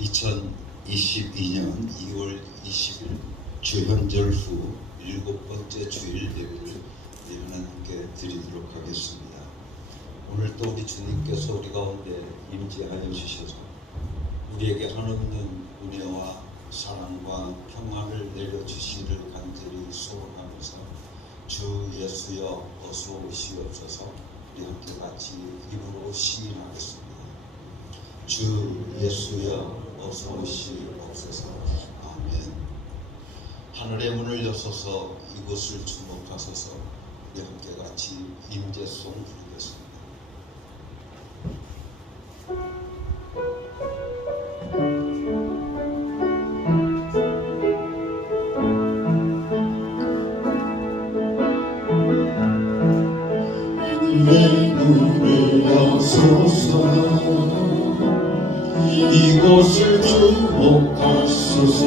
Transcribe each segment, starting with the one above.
2022년 2월 20일 주현절 후 7번째 주일 예배를 하나님께 드리도록 하겠습니다. 오늘 또 우리 주님께서 우리 가운데 임재하여 주셔서 우리에게 한없는 은혜와 사랑과 평안을 내려주시기를 간절히 소원하면서 주 예수여 어서 오시옵소서. 우리 함께 같이 입으로 시인하겠습니다. 주 예수여 어서 오시옵소서. 아멘. 하늘의 문을 여소서 이곳을 주목하소서. 우리 함께 같이 임재송 부르겠습니다. 하늘의 문을 여소서 이곳을 주목하소서.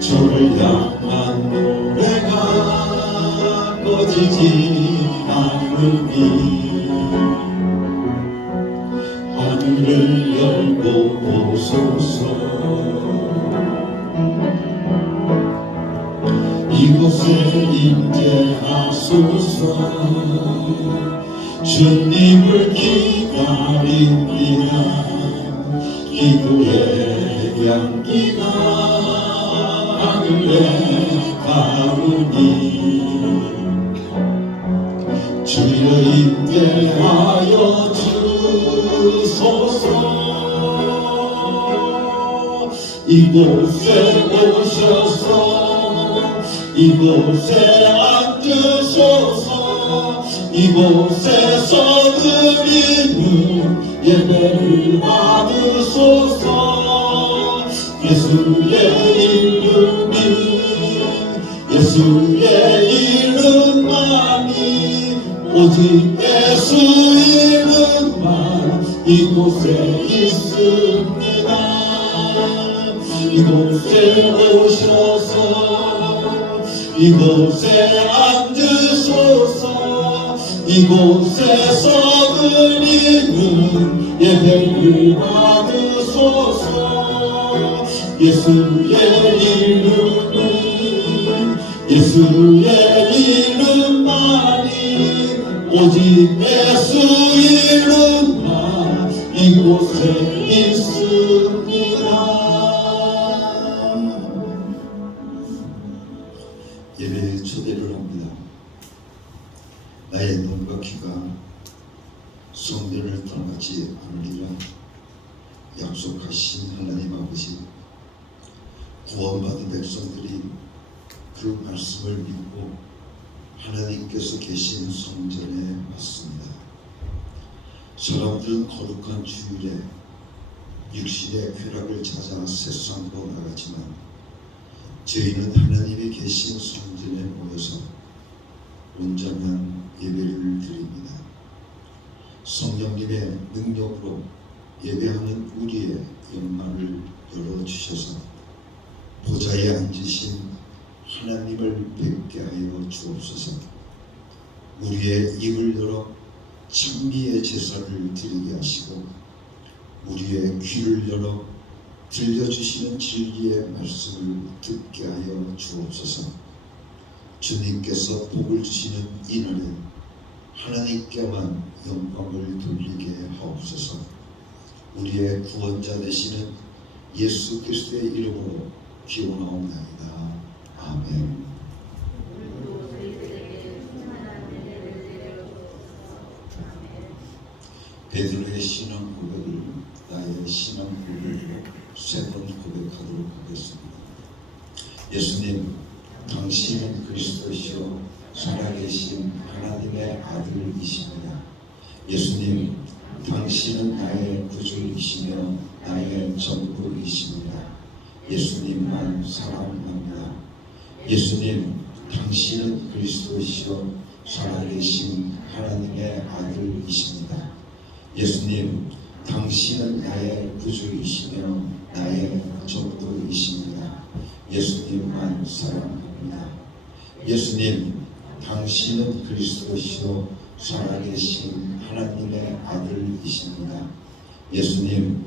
주를 향한 노래가 꺼지지 않으니 하늘을 열고 오소서. 이곳에 임재하소서. 주님을 기다립니다. 기도의 향기가 하늘에 가르니 주여 임재하여 주소서. 이곳에 오셔서 이곳에 앉으소서. 이곳에서 드리는 예배를 받으소서. 예수의 이름만이 오직 예수 이름만 이곳에 있습니다. 이곳에 오셔서 이곳에 앉으소서. 이곳에서 드리는 예배를 받으소서. 예수의 이름만이 오직 예수 이름만 이곳에 있습니다. 예배에 초대를 합니다. 나의 눈과 귀가 성전을 떠나지 않으리라 약속하신 하나님 아버지, 구원받은 백성들이 그 말씀을 믿고 하나님께서 계신 성전에 왔습니다. 사람들은 거룩한 주일에 육신의 쾌락을 찾아 세상으로 나가지만 저희는 하나님이 계신 성전에 모여서 온전한 예배를 드립니다. 성령님의 능력으로 예배하는 우리의 영광을 열어주셔서 보좌에 앉으신 하나님을 뵙게 하여 주옵소서. 우리의 입을 열어 찬미의 제사를 드리게 하시고 우리의 귀를 열어 들려주시는 진리의 말씀을 듣게 하여 주옵소서. 주님께서 복을 주시는 이날에 하나님께만 영광을 돌리게 하옵소서. 우리의 구원자 되시는 예수 그리스도의 이름으로 기원하옵나이다. 아멘. 베드로의 신앙 고백을 나의 신앙 고백으로 세 번 고백하도록 하겠습니다. 예수님, 당신은 그리스도시요 살아계신 하나님의 아들이십니다. 예수님, 당신은 나의 구주이시며 나의 전부이십니다. 예수님만 사랑합니다. 예수님, 당신은 그리스도시요 살아계신 하나님의 아들이십니다. 예수님, 당신은 나의 구주이시며 나의 전부이십니다. 예수님만 사랑합니다. 예수님, 당신은 그리스도시요 살아계신 하나님의 아들이십니다. 예수님,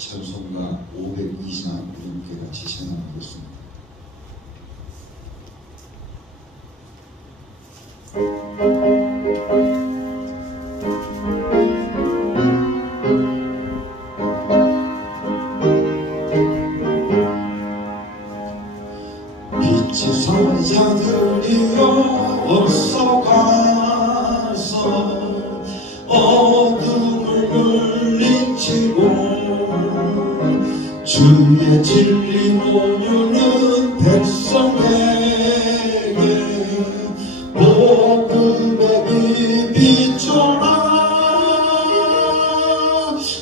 찬송가 502장 함께 같이 찬양하겠습니다. 빛의 사자들이여 어서 가서 어둠을 물리치고 주의 진리 모르는 백성에게 복음의 빛 비춰라.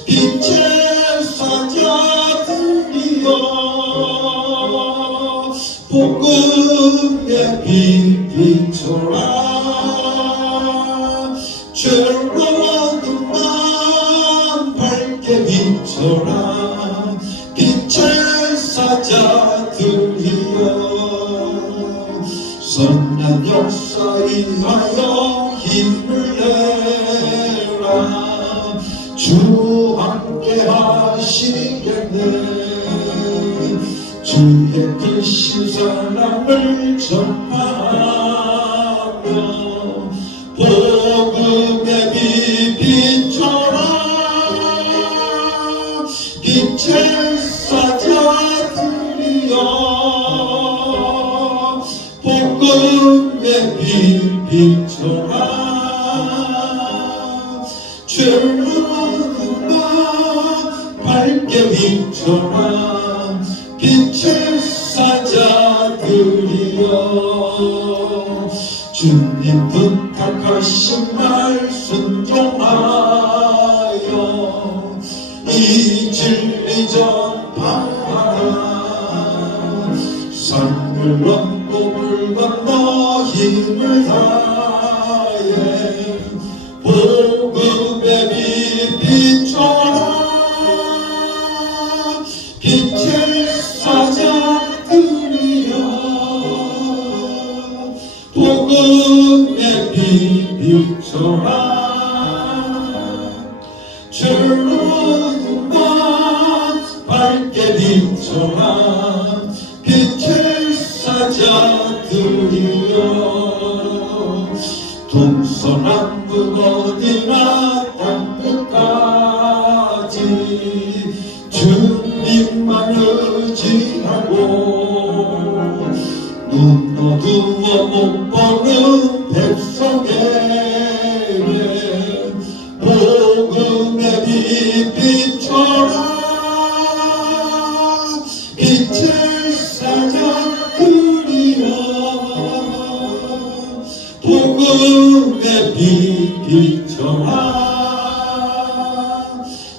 빛의 사자들이여 복음의 빛 비춰라. 죄로 어둠만 밝게 비춰라. 빛의 사자들이여 선한 역사이하여 힘을 내라. 주 함께 하시겠네. 주의 크신 사랑을 전하며 복음의 빛 비춰라. 빛의 사자들이여 복음의 빛 비춰라. 죄로만 밝게 비춰라. 빛의 사자들이여 주님 부탁하신 말 순종하여 이 진리 전파하라. 산을 넘고 물 건너 힘을 다해 복음의 빛 비춰라. 빛의 사자들이여 복음의 빛 비춰라. 주로만 밝게 비춰라. 빛의 사자들이여 동서남북 어디나 땅끝까지 주님만 의지하고 눈 어두워 못 보는 백성에게 복음의 빛 비춰라. 빛의 사자들이여 복음의 빛 비춰라.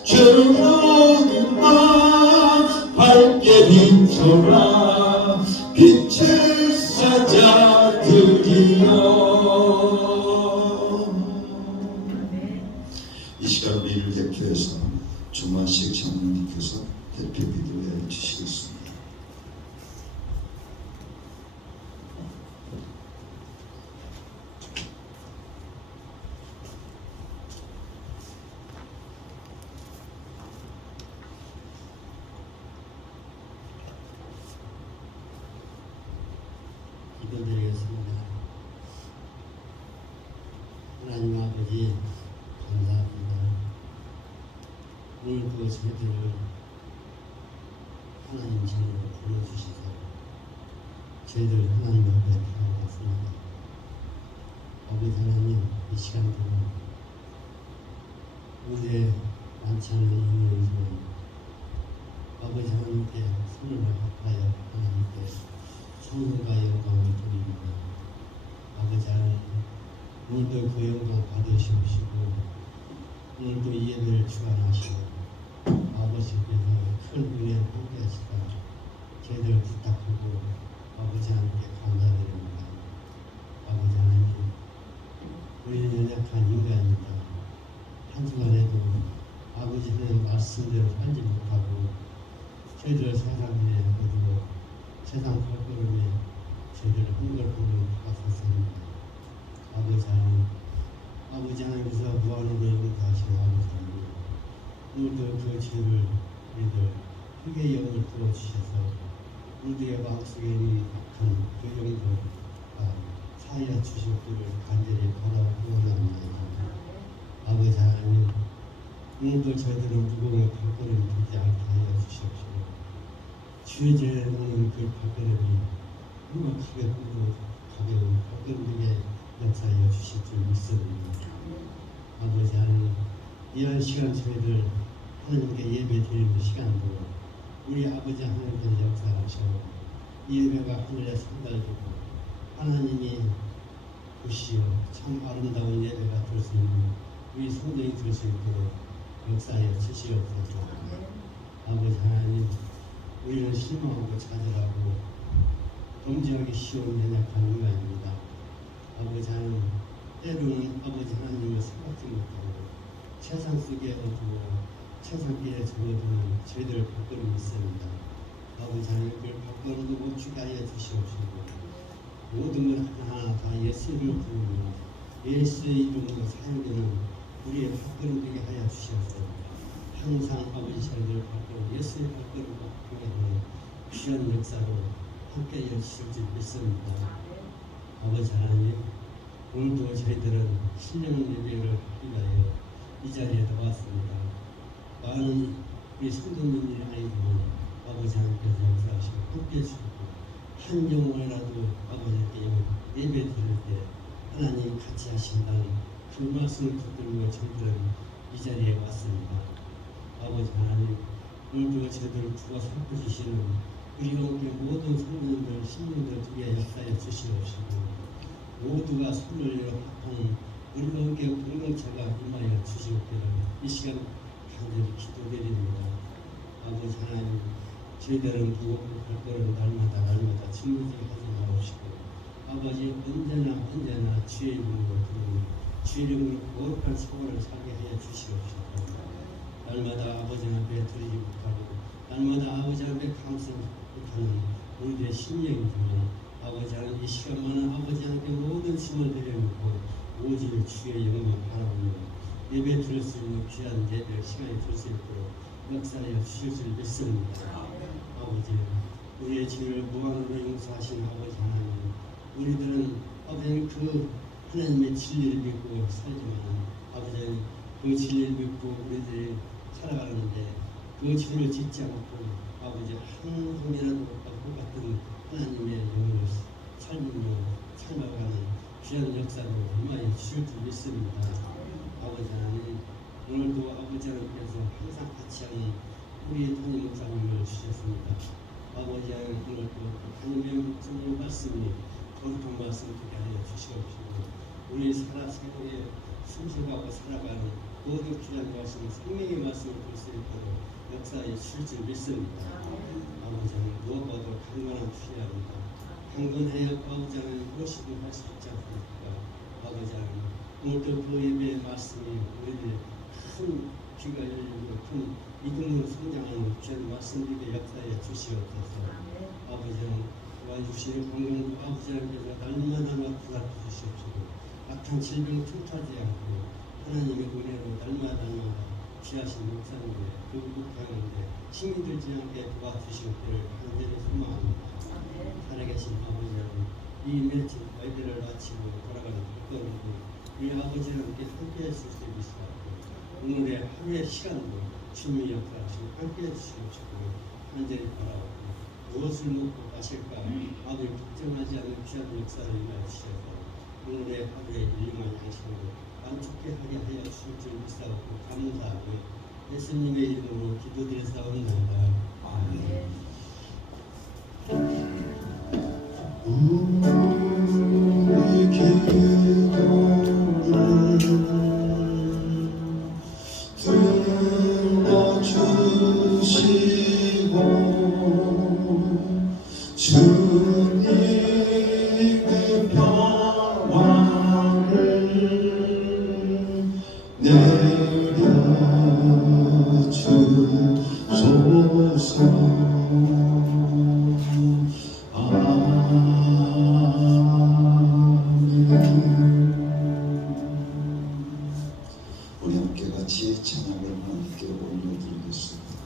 주로만 밝게 비춰라. 빛의 사자들이여. 이 시간 우리를 대표해서 주만식 장로님께서 대표 기도해 주시겠습니다. 기도드리겠습니다. 하나님 아버지 감사합니다. 오늘 그 저희들을 하나님 전으로 불러주시고 저희들 하나님 앞에 나왔습니다. 아버지 하나님 이 시간 동안 우리의 많지 않은 인연을 주는 아버지 하나님께 손을 합하여 하나님께 성도가 영광을 드립니다. 아버지 하나님 오늘도 그 영광 받으시옵시고 오늘도 이 예배를 주관하시고 아버지께서 큰 은혜 함께 하시다 저희들 부탁하고 아버지 하나님께 감사드립니다. 아버지 하나님 우리는 연약한 인간입니다. 한 주간에도 아버지 하나님 말씀대로 살지 못하고 저희들 세상에 어디로 세상 발걸음에 저희들 흥걸음을 받았습니다. 아버지 하나님, 아버지 하나님께서 무한으로 인도하시고 아버지 하나님, 오늘도 그 죄를 우리들 크게 영을 부어주셔서 우리의 마음속에 있는 악한 그 영들과 사하여 주시기를 간절히 바라옵나이다. 아버지 하나님, 오늘도 저희들은 무거운 발걸음이 되지 않게 하여 주시옵시고 주의 죄에 오는 그 발걸음이 정말 가볍고 가벼운 발걸음에 역사하여 주실 줄 믿습니다. 아버지 하나님, 이한 시간 저희들 하나님께 예배 드리는 시간도 우리 아버지 하나님께서 역사하시고 이 예배가 하늘에 상달되고 하나님이 보시어 참 아름다운 예배가 될 수 있는 우리 성도이 될 수 있도록 역사하여 주시옵소서. 아버지 하나님, 우리는 실망하고 좌절하고 범죄하기 쉬운 연약한 인간입니다. 아버지 하나님, 때로는 아버지 하나님을 생각지 못하고 세상 속에 어두워 세상길에 접어드는 저희들 발걸음이 있습니다. 아버지 하나님, 그 발걸음도 멈추게 하여 주시옵시고 모든 것 하나하나 다 예수 이름으로 부르며 예수의 이름으로 사용되는 우리의 발걸음 되게 하여 주시옵소서. 항상 아버지 저희들 발걸음 예수의 발걸음과 함께하는 귀한 역사로 함께 해주실 줄 믿습니다. 아버지 하나님, 오늘도 저희들은 신령 예배를 위하여 이 자리에 나왔습니다. 많은 우리 성도님들이 아니지만 아버지 하나님께서 역사하시고 함께 해주시고 한 영혼이라도 아버지께 예배 드릴 때 하나님 같이 하신다는 그 말씀을 붙들고 저희들은 이 자리에 왔습니다. 아버지 하나님, 오늘도 저희들을 두고 살펴주시는 우리 영계 모든 성도님들, 신령들 중에 역사해 주시옵시고 모두가 손을 합하는 우리 영계 공동체가 임하여 주시옵기를 이 시간 간절히 기도드립니다. 아버지 하나님, 저희들은 무겁고 발걸음 날마다 침묵하지 마옵시고 아버지 언제나 주의 이름으로 부르는 주의 이름으로 거룩한 생활을 살게 하여 주시옵소서. 날마다 아버지 앞에 드리지 못하고 날마다 아버지 앞에 감사하지 못하는 우리의 심령이지만 아버지 하나님, 이 시간만은 아버지 하나님께 모든 짐을 내려놓고 오직 주의 영광을 바라보며 예배 드릴 수 있는 귀한 예배 시간이 될 수 있도록 역사하여 주실 줄 믿습니다. 아버지, 우리의 죄를 무한으로 용서하신 아버지 하나님, 우리들은 아버지 그 하나님의 진리를 믿고 살지만 아버지 그 진리를 믿고 우리들이 살아가는데 그 죄를 짓지 않고 아버지 한 분이라도 똑같은 하나님의 영으로 삶아가는 귀한 역사로 임하여 주실 줄 믿습니다. 아버지 하나님, 오늘도 아버지 하나님께서 항상 같이 하는 우리 담임 목사님을 주셨습니다. 아버지 하나님, 오늘도 하나님의 목사님 말씀이 거룩한 말씀 되게 하여 주시옵시고 우리 세상에 숨쉬고 살아가는 모든 귀한 말씀, 생명의 말씀을 볼 수 있도록 역사에 주실 줄 믿습니다. 아버지 하나님, 무엇보다도 강건한 필요합니다. 강건하여 아버지 하나님 무엇이든 할 수 있지 않습니까? 아버지 하나님, 오늘도 그 예배의 말씀이 우리들의 큰 귀가 열리고 큰 믿음으로 성장하는 귀한 말씀들에게 역사해 주시옵소서. 아버지 하나님, 도와주시는 공경도 아버지 하나님께서 날마다 부탁 주시옵시고 악한 질병 틈타지 않고 하나님의 은혜로 날마다 귀하신 목사님의 그 목사님의 힘이 들지 않게 도와주시옵기를 간절히 소망합니다. 살아계신 아버지 하나님, 이 며칠 예배를 마치고 돌아가는 국가로도 우리 아버지 하나님께 함께 했을 수 있으시고 오늘의 하루의 시간도 주님의 역사하시고 함께 해주시옵시고 간절히 바라옵고 무엇을 먹고 마실까 아버지 걱정하지 않는 귀한 역사를 임하여 주셔서 오늘의 하루의 일용할 양식으로 만족케 하게 하여 주실 줄 믿사옵고 감사하고 예수님의 이름으로 기도드렸사옵나이다. 아멘. 우리 기도를 들어주시고 주님의 평화를 내려주소서. 우리 함께 같이 찬양을 하나님께 올려드리겠습니다.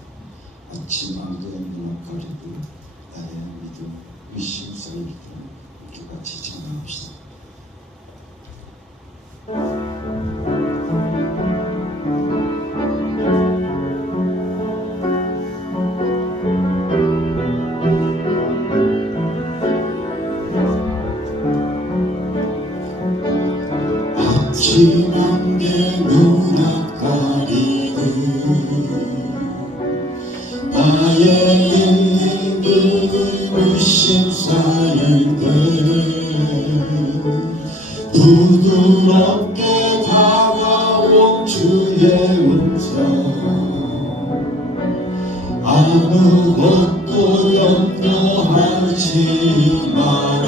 부드럽게 다가온 주의 음성 아무것도 염려하지 마라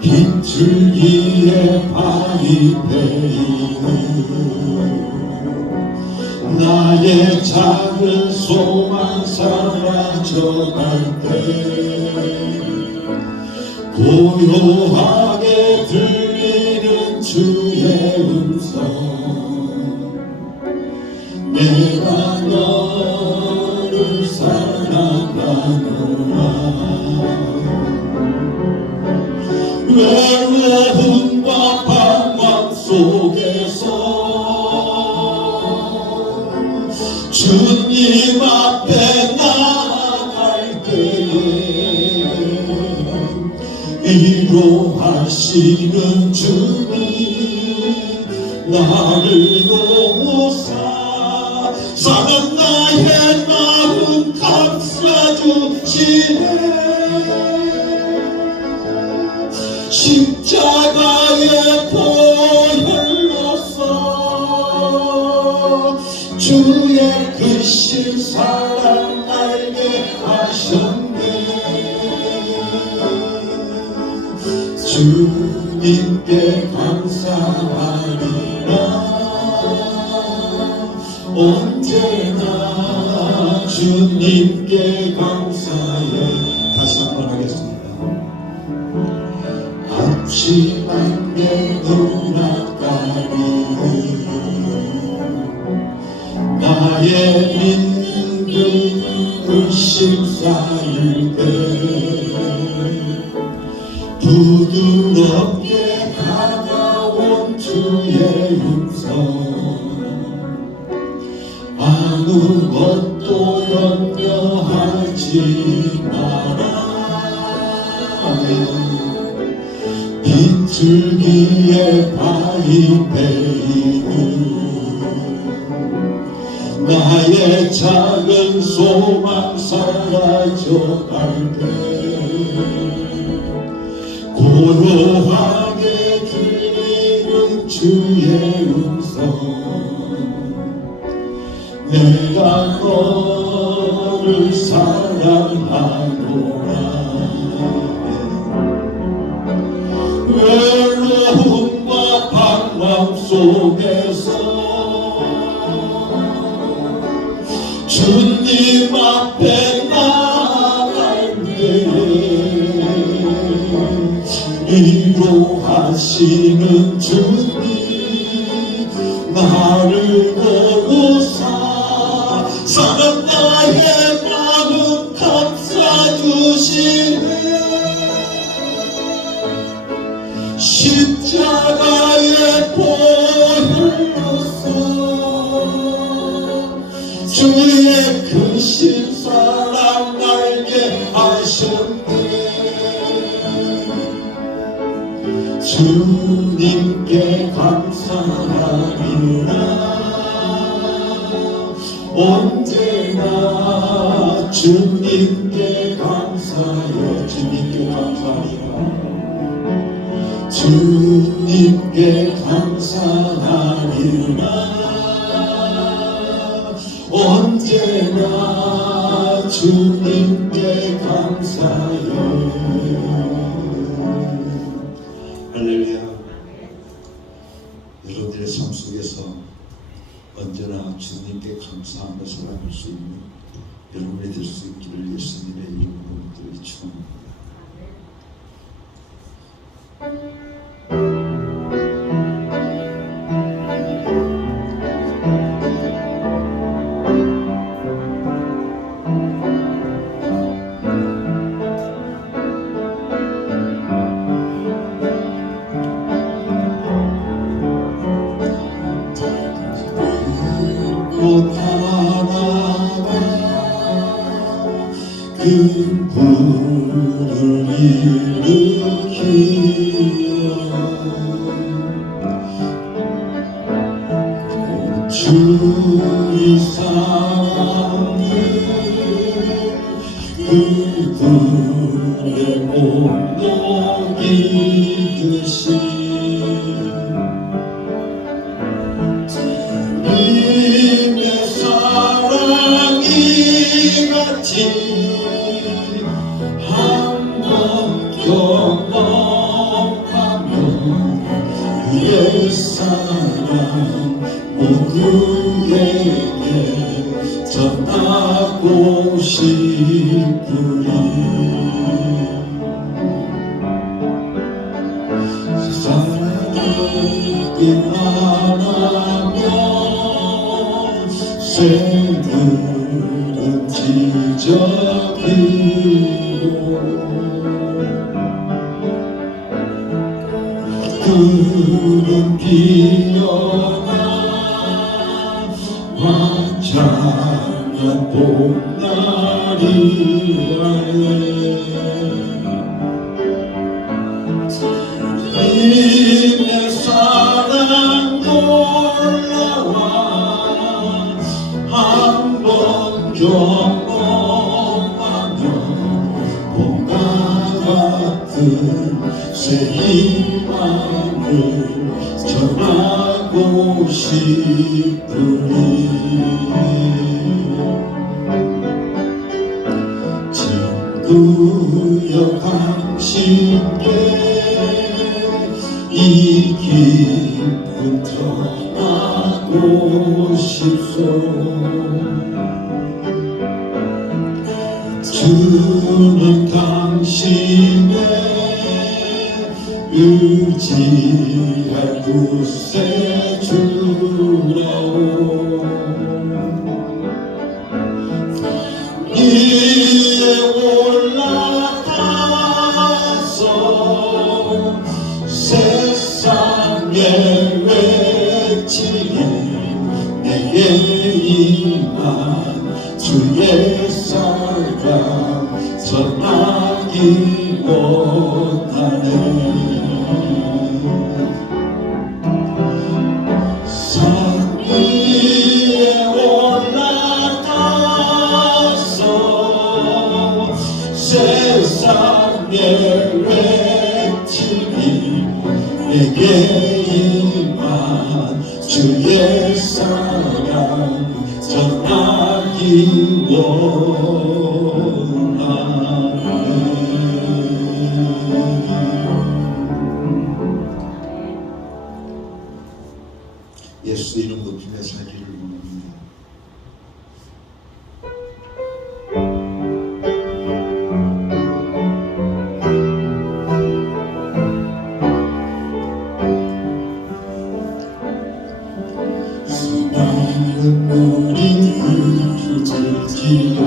빗줄기에 발이 베이는 나의 작은 소망 사라져갈 때 고요하게 들리는 주의 음성 내가 너를 사랑하노라 외로움과 방황 속에서 주님 앞에 나아갈 때에 위로하시는 주님 나를 도우사 사는 나의 마음 감싸주시네 십자가의 보혈로서 주의 크신 사랑 알게 하셨네 주님께 감사하리라 언제나 주님께 감사해 다시 한번 하겠습니다 앞치만 내 눈앞가리는 나의 믿는 의심 쌓일 때 부드럽게 다가온 주의 음성 아무것도 염려하지 마라 빗줄기에 발이 베이는 나의 작은 소망 사라져갈 때 고요하게 들리는 주의 음성 내가 너를 사랑하노라 외로움과 방황 속에서 주님 앞에 나갈 때에 위로하시는 주님 나를 보고사 사는 나의 마음 감싸주시네 십자가의 보혈로서 주의 크신 사랑 알게 하셨네 주님께 감사하리라 언제나 주님께 감사해 주님께 감사하리라 주님께 감사하리라 언제나 주님께 감사해 할렐루야. 여러분들의 삶 속에서 언제나 주님께 감사하며 살아갈 수 있는 여러분이 될 수 있기를 예수님의 이름으로 축원합니다. 꽃 하나가 큰 불을 일으키어 주의 사랑을 그 불에 못 같이 한번 경험하면 그의 사랑 모두에게 전하고 싶으리. 세상이 끝나면 새들은 지저귀고 구름 피어나 환창한 봄날이라네. 주님의 사랑 놀라와 한번 경험하면 봄과 같은 새 희망을 전하고 싶으니 친구여 당신께 이 기쁨 전하고 싶소. 주는 당신의 의지할 곳에 주라오. 위에 올라가서 세상에 외치리 내게 임한 주의 사랑 전하기 원하네. 산 위에 올라가서 세상에 외치리 내게 임한 주의 사랑 전하기 원하네. 예수 이름 높이며 살기를 원합니다. 수많은 우리 흘러지어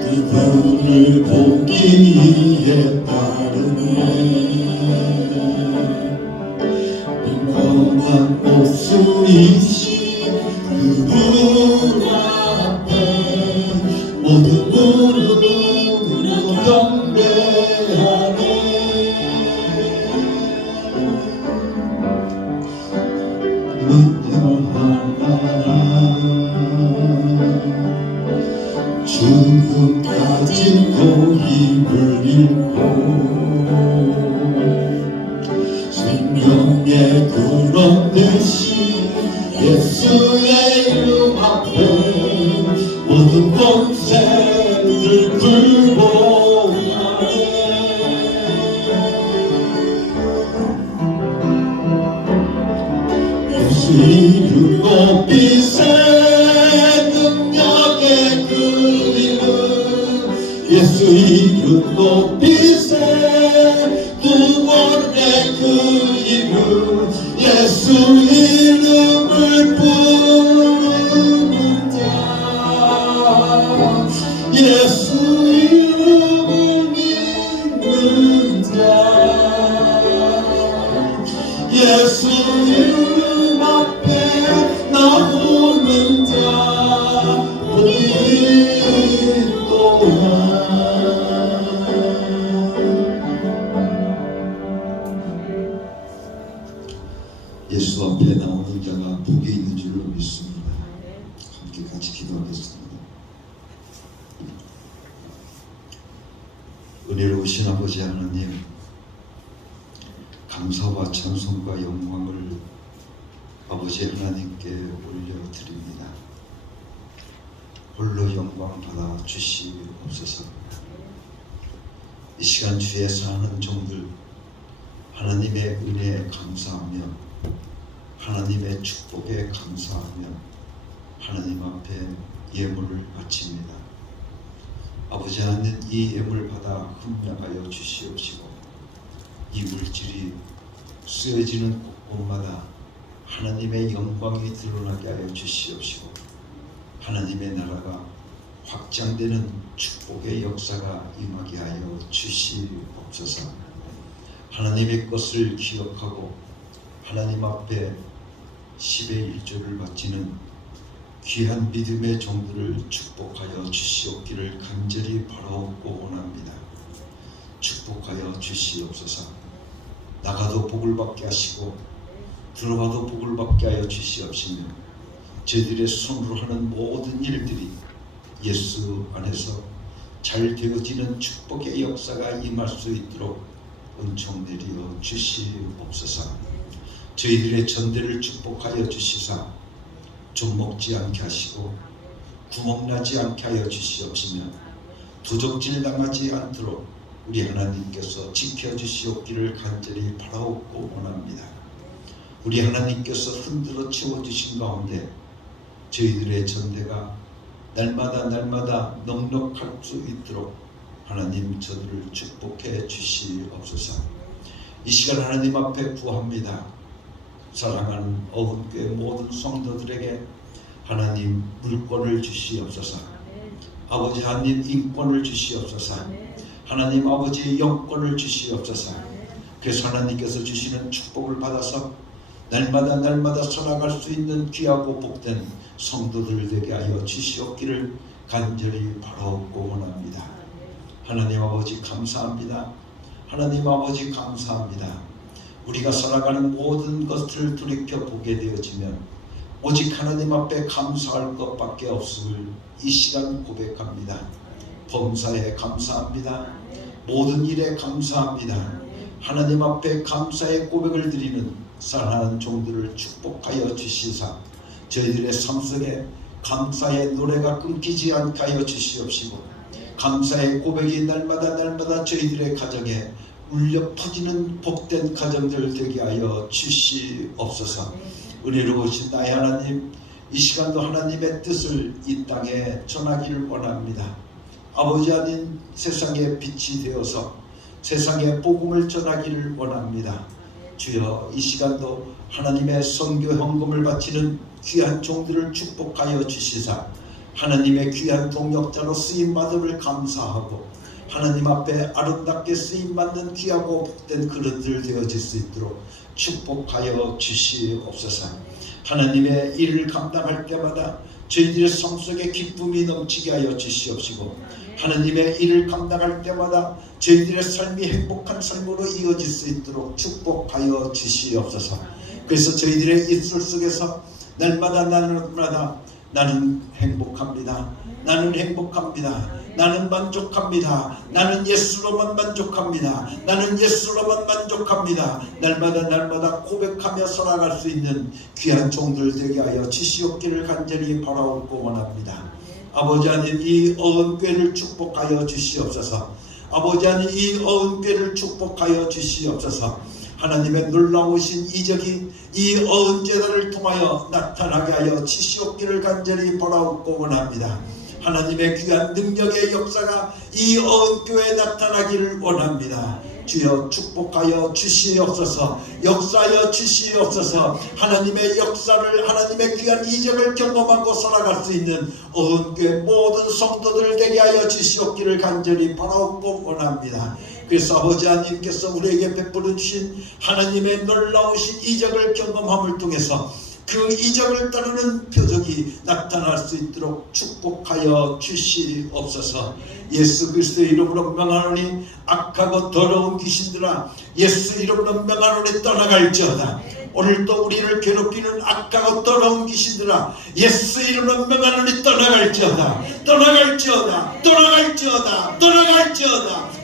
그분을 보기 위해 따르네. 평범한 목소리신 그분 앞에 모든 무릎으로 경배하네. 죽음까지 고입을 잃고 생명의 구름 대신 예수의 이름 앞에 모든 권세들 굴복하네. 예수 이름 높이 새 능력의 그 이름 예수 이름 높이 새 구원의 그 이름 예수 이름을 부르는 자 예수 이름을 믿는 자 예수 이름 앞에 나오는 자 예수 앞에 나오는 자가 복이 있는 줄로 믿습니다. 함께 같이 기도하겠습니다. 은혜로우신 아버지 하나님, 감사와 찬송과 영광을 아버지 하나님께 올려드립니다. 홀로 영광 받아 주시옵소서. 이 시간 주에 사는 종들 하나님의 은혜에 감사하며 하나님의 축복에 감사하며 하나님 앞에 예물을 바칩니다. 아버지 하나님, 이 예물 받아 흠량하여 주시옵시고 이 물질이 쓰여지는 곳곳마다 하나님의 영광이 드러나게 하여 주시옵시고 하나님의 나라가 확장되는 축복의 역사가 임하게 하여 주시옵소서. 하나님의 것을 기억하고 하나님 앞에 10의 1조를 바치는 귀한 믿음의 종들을 축복하여 주시옵기를 간절히 바라옵고 원합니다. 축복하여 주시옵소서. 나가도 복을 받게 하시고 들어가도 복을 받게 하여 주시옵시며 저희들의 손으로 하는 모든 일들이 예수 안에서 잘 되어지는 축복의 역사가 임할 수 있도록 은총 내리어 주시옵소서. 저희들의 전대를 축복하여 주시사 좀 먹지 않게 하시고 구멍나지 않게 하여 주시옵시며 도적질 당하지 않도록 우리 하나님께서 지켜주시옵기를 간절히 바라옵고 원합니다. 우리 하나님께서 흔들어 채워주신 가운데 저희들의 전대가 날마다 넉넉할 수 있도록 하나님 저들을 축복해 주시옵소서. 이 시간 하나님 앞에 구합니다. 사랑하는 어흥교회 모든 성도들에게 하나님 물권을 주시옵소서. 아버지 하나님 인권을 주시옵소서. 하나님 아버지 영권을 주시옵소서. 그래서 하나님께서 주시는 축복을 받아서 날마다 살아갈 수 있는 귀하고 복된 성도들 되게 하여 주시옵기를 간절히 바라옵고 원합니다. 하나님 아버지 감사합니다. 하나님 아버지 감사합니다. 우리가 살아가는 모든 것을 돌이켜 보게 되어지면 오직 하나님 앞에 감사할 것밖에 없음을 이 시간 고백합니다. 범사에 감사합니다. 모든 일에 감사합니다. 하나님 앞에 감사의 고백을 드리는 사랑하는 종들을 축복하여 주시사 저희들의 삶 속에 감사의 노래가 끊기지 않게 하여 주시옵시고 감사의 고백이 날마다 저희들의 가정에 울려 퍼지는 복된 가정들 되게 하여 주시옵소서. 은혜로우신 나의 하나님, 이 시간도 하나님의 뜻을 이 땅에 전하기를 원합니다. 아버지 하나님, 세상의 빛이 되어서 세상에 복음을 전하기를 원합니다. 주여, 이 시간도 하나님의 선교 헌금을 바치는 귀한 종들을 축복하여 주시사 하나님의 귀한 동역자로 쓰임받음을 감사하고 하나님 앞에 아름답게 쓰임받는 귀하고 복된 그릇들 되어질 수 있도록 축복하여 주시옵소서. 하나님의 일을 감당할 때마다 저희들의 삶 속에 기쁨이 넘치게 하여 주시옵시고 하나님의 일을 감당할 때마다 저희들의 삶이 행복한 삶으로 이어질 수 있도록 축복하여 주시옵소서. 그래서 저희들의 입술 속에서 날마다 나는 행복합니다. 나는 행복합니다. 나는 만족합니다. 나는 예수로만 만족합니다. 나는 예수로만 만족합니다. 날마다 고백하며 살아갈 수 있는 귀한 종들 되게 하여 주시옵기를 간절히 바라옵고 원합니다. 아버지 하나님, 이 어은궤를 축복하여 주시옵소서. 아버지 하나님, 이 어은궤를 축복하여 주시옵소서. 하나님의 놀라우신 이적이 이 어은제단을 통하여 나타나게 하여 주시옵기를 간절히 바라옵고 원합니다. 하나님의 귀한 능력의 역사가 이 어은교회에 나타나기를 원합니다. 주여 축복하여 주시옵소서. 역사하여 주시옵소서. 하나님의 역사를 하나님의 귀한 이적을 경험하고 살아갈 수 있는 어은교회 모든 성도들 되게 하여 주시옵기를 간절히 바라옵고 원합니다. 그래서 아버지 하나님께서 우리에게 베풀어 주신 하나님의 놀라우신 이적을 경험함을 통해서 그 이적을 따르는 표적이 나타날 수 있도록 축복하여 주시옵소서. 예수 그리스도의 이름으로 명하노니 악하고 더러운 귀신들아 예수 이름으로 명하노니 떠나갈지어다. 오늘도 우리를 괴롭히는 악하고 더러운 귀신들아 예수 이름으로 명하노니 떠나갈지어다.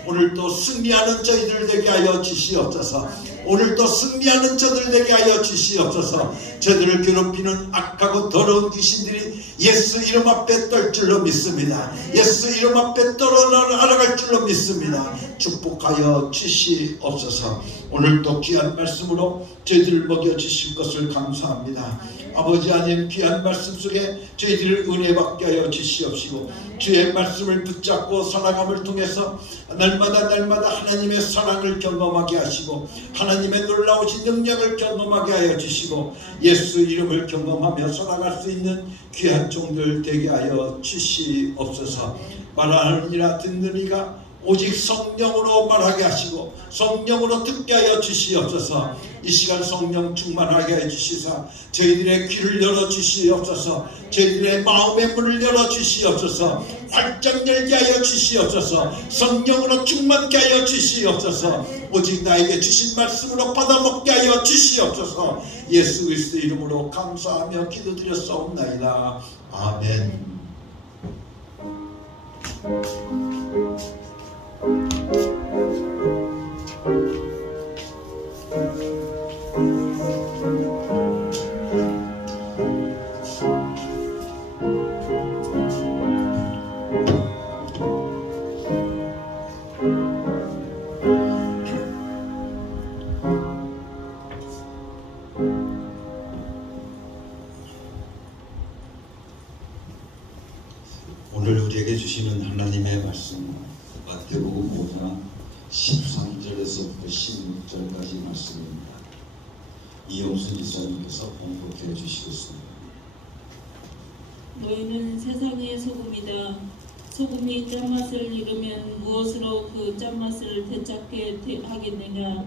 오늘도 승리하는 저희들 되게 하여 주시옵소서. 오늘도 승리하는 저들 되게 하여 주시옵소서. 저들을 괴롭히는 악하고 더러운 귀신들이 예수 이름 앞에 떨 줄로 믿습니다. 예수 이름 앞에 떨어나갈 줄로 믿습니다. 축복하여 주시옵소서. 오늘도 귀한 말씀으로 저희들을 먹여주실 것을 감사합니다. 아버지 하나님, 귀한 말씀 속에 저희들을 은혜 받게 하여 주시옵시고, 주의 말씀을 붙잡고 살아감을 통해서 날마다 하나님의 사랑을 경험하게 하시고, 하나님의 놀라우신 능력을 경험하게 하여 주시고, 예수 이름을 경험하며 살아갈 수 있는 귀한 종들 되게 하여 주시옵소서. 말하느니라 듣는 이가 오직 성령으로 말하게 하시고 성령으로 듣게 하여 주시옵소서. 이 시간 성령 충만하게 해 주시사 저희들의 귀를 열어 주시옵소서. 저희들의 마음의 문을 열어 주시옵소서. 활짝 열게 하여 주시옵소서. 성령으로 충만케 하여 주시옵소서. 오직 나에게 주신 말씀으로 받아먹게 하여 주시옵소서. 예수 그리스도 이름으로 감사하며 기도드렸사옵나이다. 아멘. 오늘 우리에게 주시는 하나님의 말씀, 마태복음 5장 13절에서부터 16절까지 말씀입니다. 이용순 지사님께서 봉독해 주시겠습니다. 너희는 세상의 소금이다. 소금이 짠맛을 잃으면 무엇으로 그 짠맛을 되찾게 하겠느냐.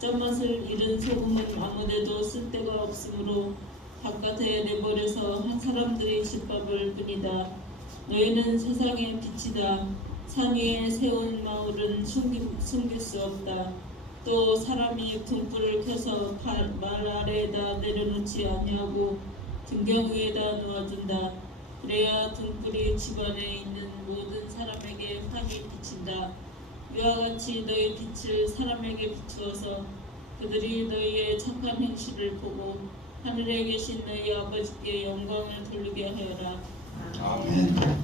짠맛을 잃은 소금은 아무데도 쓸데가 없으므로 바깥에 내버려서 한 사람들이 집밥을 뿐이다. 너희는 세상의 빛이다. 산 위에 세운 마을은 숨길 수 없다. 또 사람이 등불을 켜서 말 아래에다 내려놓지 아니하고 등경 위에다 놓아준다. 그래야 등불이 집안에 있는 모든 사람에게 환히 비친다. 이와 같이 너희 빛을 사람에게 비추어서 그들이 너희의 착한 행실을 보고 하늘에 계신 너희 아버지께 영광을 돌리게 하여라. 아멘.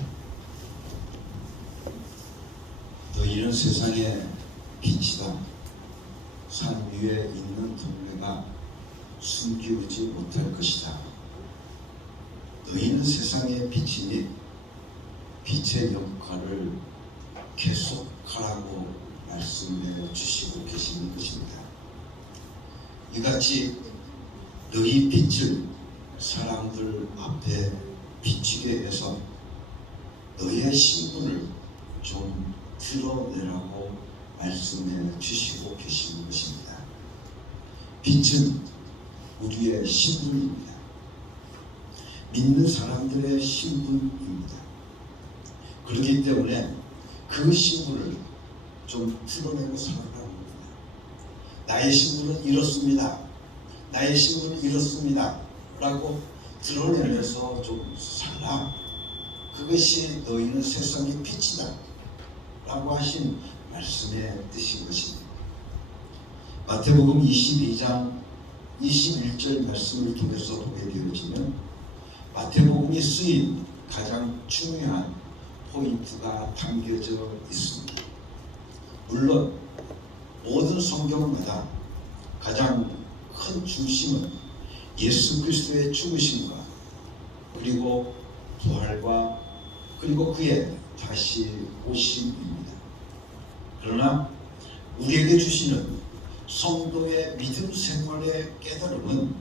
너희는 세상의 빛이다. 산 위에 있는 동네가 숨기우지 못할 것이다. 너희는 세상의 빛이니 빛의 역할을 계속하라고 말씀해 주시고 계시는 것입니다. 이같이 너희 빛을 사람들 앞에 비추게 해서 너희의 신분을 좀 드러내라고 말씀해 주시고 계시는 것입니다. 빛은 우리의 신분입니다. 믿는 사람들의 신분입니다. 그렇기 때문에 그 신분을 좀 드러내고 살아가는 겁니다. 나의 신분은 이렇습니다. 나의 신분은 이렇습니다. 라고 드러내면서 좀 살라. 그것이 너희는 세상의 빛이다. 라고 하신 말씀의 뜻인 것입니다. 마태복음 22장 21절 말씀을 통해서 보게 되어지면 마태복음이 쓰인 가장 중요한 포인트가 담겨져 있습니다. 물론 모든 성경마다 가장 큰 중심은 예수 그리스도의 죽으심과 그리고 부활과 그리고 그의 다시 오심입니다. 그러나 우리에게 주시는 성도의 믿음 생활의 깨달음은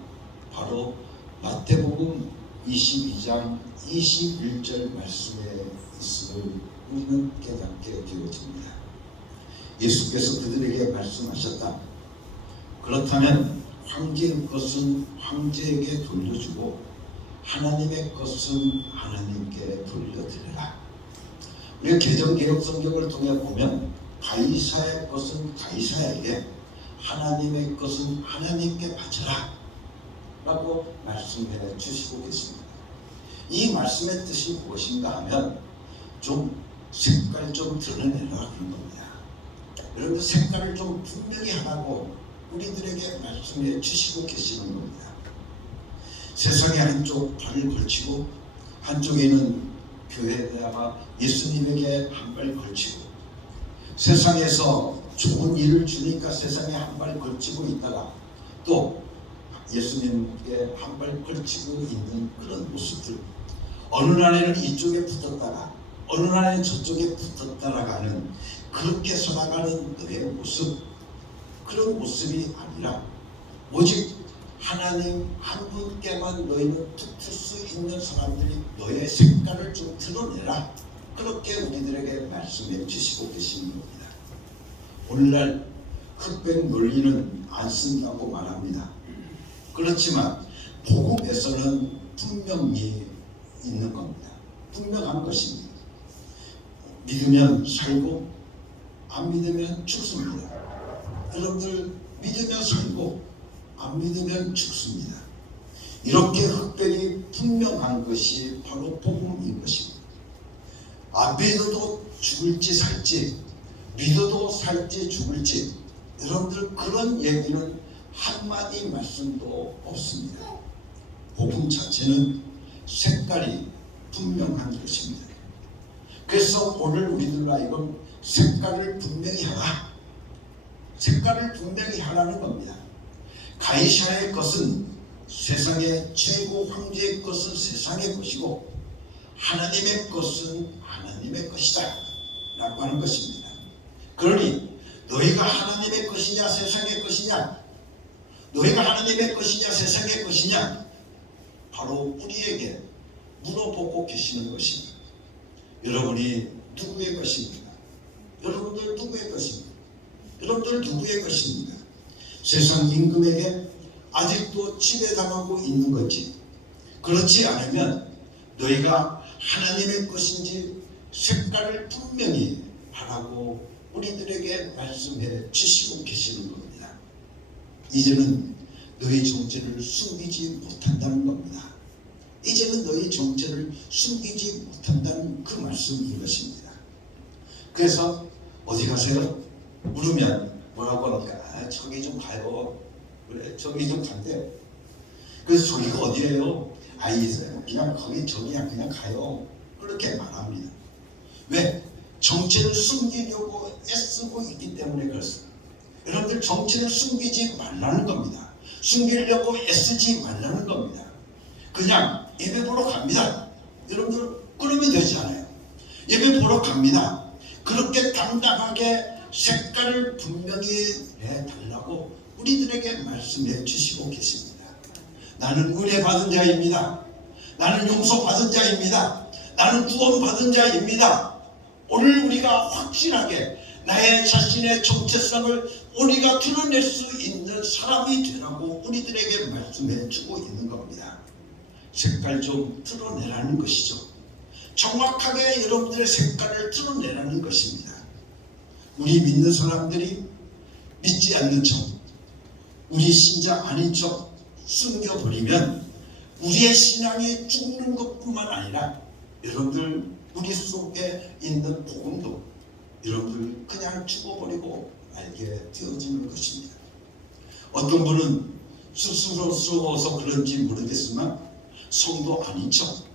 바로 마태복음 22장 21절 말씀에 있음을 우리는 깨닫게 되어집니다. 예수께서 그들에게 말씀하셨다. 그렇다면 황제의 것은 황제에게 돌려주고 하나님의 것은 하나님께 돌려드려라. 우리가 개정개혁 성경을 통해 보면 가이사의 것은 가이사에게, 하나님의 것은 하나님께 바쳐라 라고 말씀해 주시고 계십니다. 이 말씀의 뜻이 무엇인가 하면 좀 색깔 좀 드러내라 그런 겁니다. 여러분 색깔을 좀 분명히 하라고 우리들에게 말씀해 주시고 계시는 겁니다. 세상에 한쪽 발을 걸치고 한쪽에는 교회에다가 예수님에게 한 발 걸치고, 세상에서 좋은 일을 주니까 세상에 한 발 걸치고 있다가 또 예수님께 한 발 걸치고 있는 그런 모습들, 어느 날에는 이쪽에 붙었다가 어느 날에는 저쪽에 붙었다가는 그렇게 살아가는 너의 모습, 그런 모습이 아니라 오직 하나님 한 분께만 너희는 붙을 수 있는 사람들이 너의 색깔을 좀 드러내라, 그렇게 우리들에게 말씀해 주시고 계시는 겁니다. 오늘날 흑백 논리는 안 쓴다고 말합니다. 그렇지만 복음에서는 분명히 있는 겁니다. 분명한 것입니다. 믿으면 살고 안 믿으면 죽습니다. 여러분들 믿으면 살고 안 믿으면 죽습니다. 이렇게 흑백이 분명한 것이 바로 복음인 것입니다. 안 믿어도 죽을지 살지, 믿어도 살지 죽을지, 여러분들 그런 얘기는 한마디 말씀도 없습니다. 복음 자체는 색깔이 분명한 것입니다. 그래서 오늘 우리들 하여금 색깔을 분명히 하라, 색깔을 분명히 하라는 겁니다. 가이사의 것은 세상의 최고 황제의 것은 세상의 것이고 하나님의 것은 하나님의 것이다 라고 하는 것입니다. 그러니 너희가 하나님의 것이냐 세상의 것이냐, 너희가 하나님의 것이냐 세상의 것이냐, 바로 우리에게 물어보고 계시는 것입니다. 여러분이 누구의 것입니까? 여러분들 누구의 것입니까? 여러분들 누구의 것입니까? 세상 임금에게 아직도 지배당하고 있는 건지, 그렇지 않으면 너희가 하나님의 것인지 색깔을 분명히 하라고 우리들에게 말씀해 주시고 계시는 겁니다. 이제는 너희 정체를 숨기지 못한다는 겁니다. 이제는 너희 정체를 숨기지 못한다는 그 말씀인 것입니다. 그래서 어디 가세요? 물으면 뭐라고 합니까? 아, 저기 좀 가요. 그래, 저기 좀 간대요. 그래서 저기가 어디예요? 아이, 그냥 거기 저기야 그냥 가요. 그렇게 말합니다. 왜? 정체를 숨기려고 애쓰고 있기 때문에 그렇습니다. 여러분들 정체를 숨기지 말라는 겁니다. 숨기려고 애쓰지 말라는 겁니다. 그냥 예배 보러 갑니다. 여러분들 그러면 되지 않아요? 예배 보러 갑니다. 그렇게 당당하게 색깔을 분명히 내달라고 우리들에게 말씀해 주시고 계십니다. 나는 은혜 받은 자입니다. 나는 용서 받은 자입니다. 나는 구원 받은 자입니다. 오늘 우리가 확실하게 나의 자신의 정체성을 우리가 드러낼 수 있는 사람이 되라고 우리들에게 말씀해 주고 있는 겁니다. 색깔 좀 드러내라는 것이죠. 정확하게 여러분들의 색깔을 드러내라는 것입니다. 우리 믿는 사람들이 믿지 않는 척, 우리 신자 아닌 척 숨겨버리면 우리의 신앙이 죽는 것뿐만 아니라 여러분들 우리 속에 있는 복음도 여러분들 그냥 죽어버리고 말게 되어지는 것입니다. 어떤 분은 스스로서 그런지 모르겠지만 성도 아닌 척,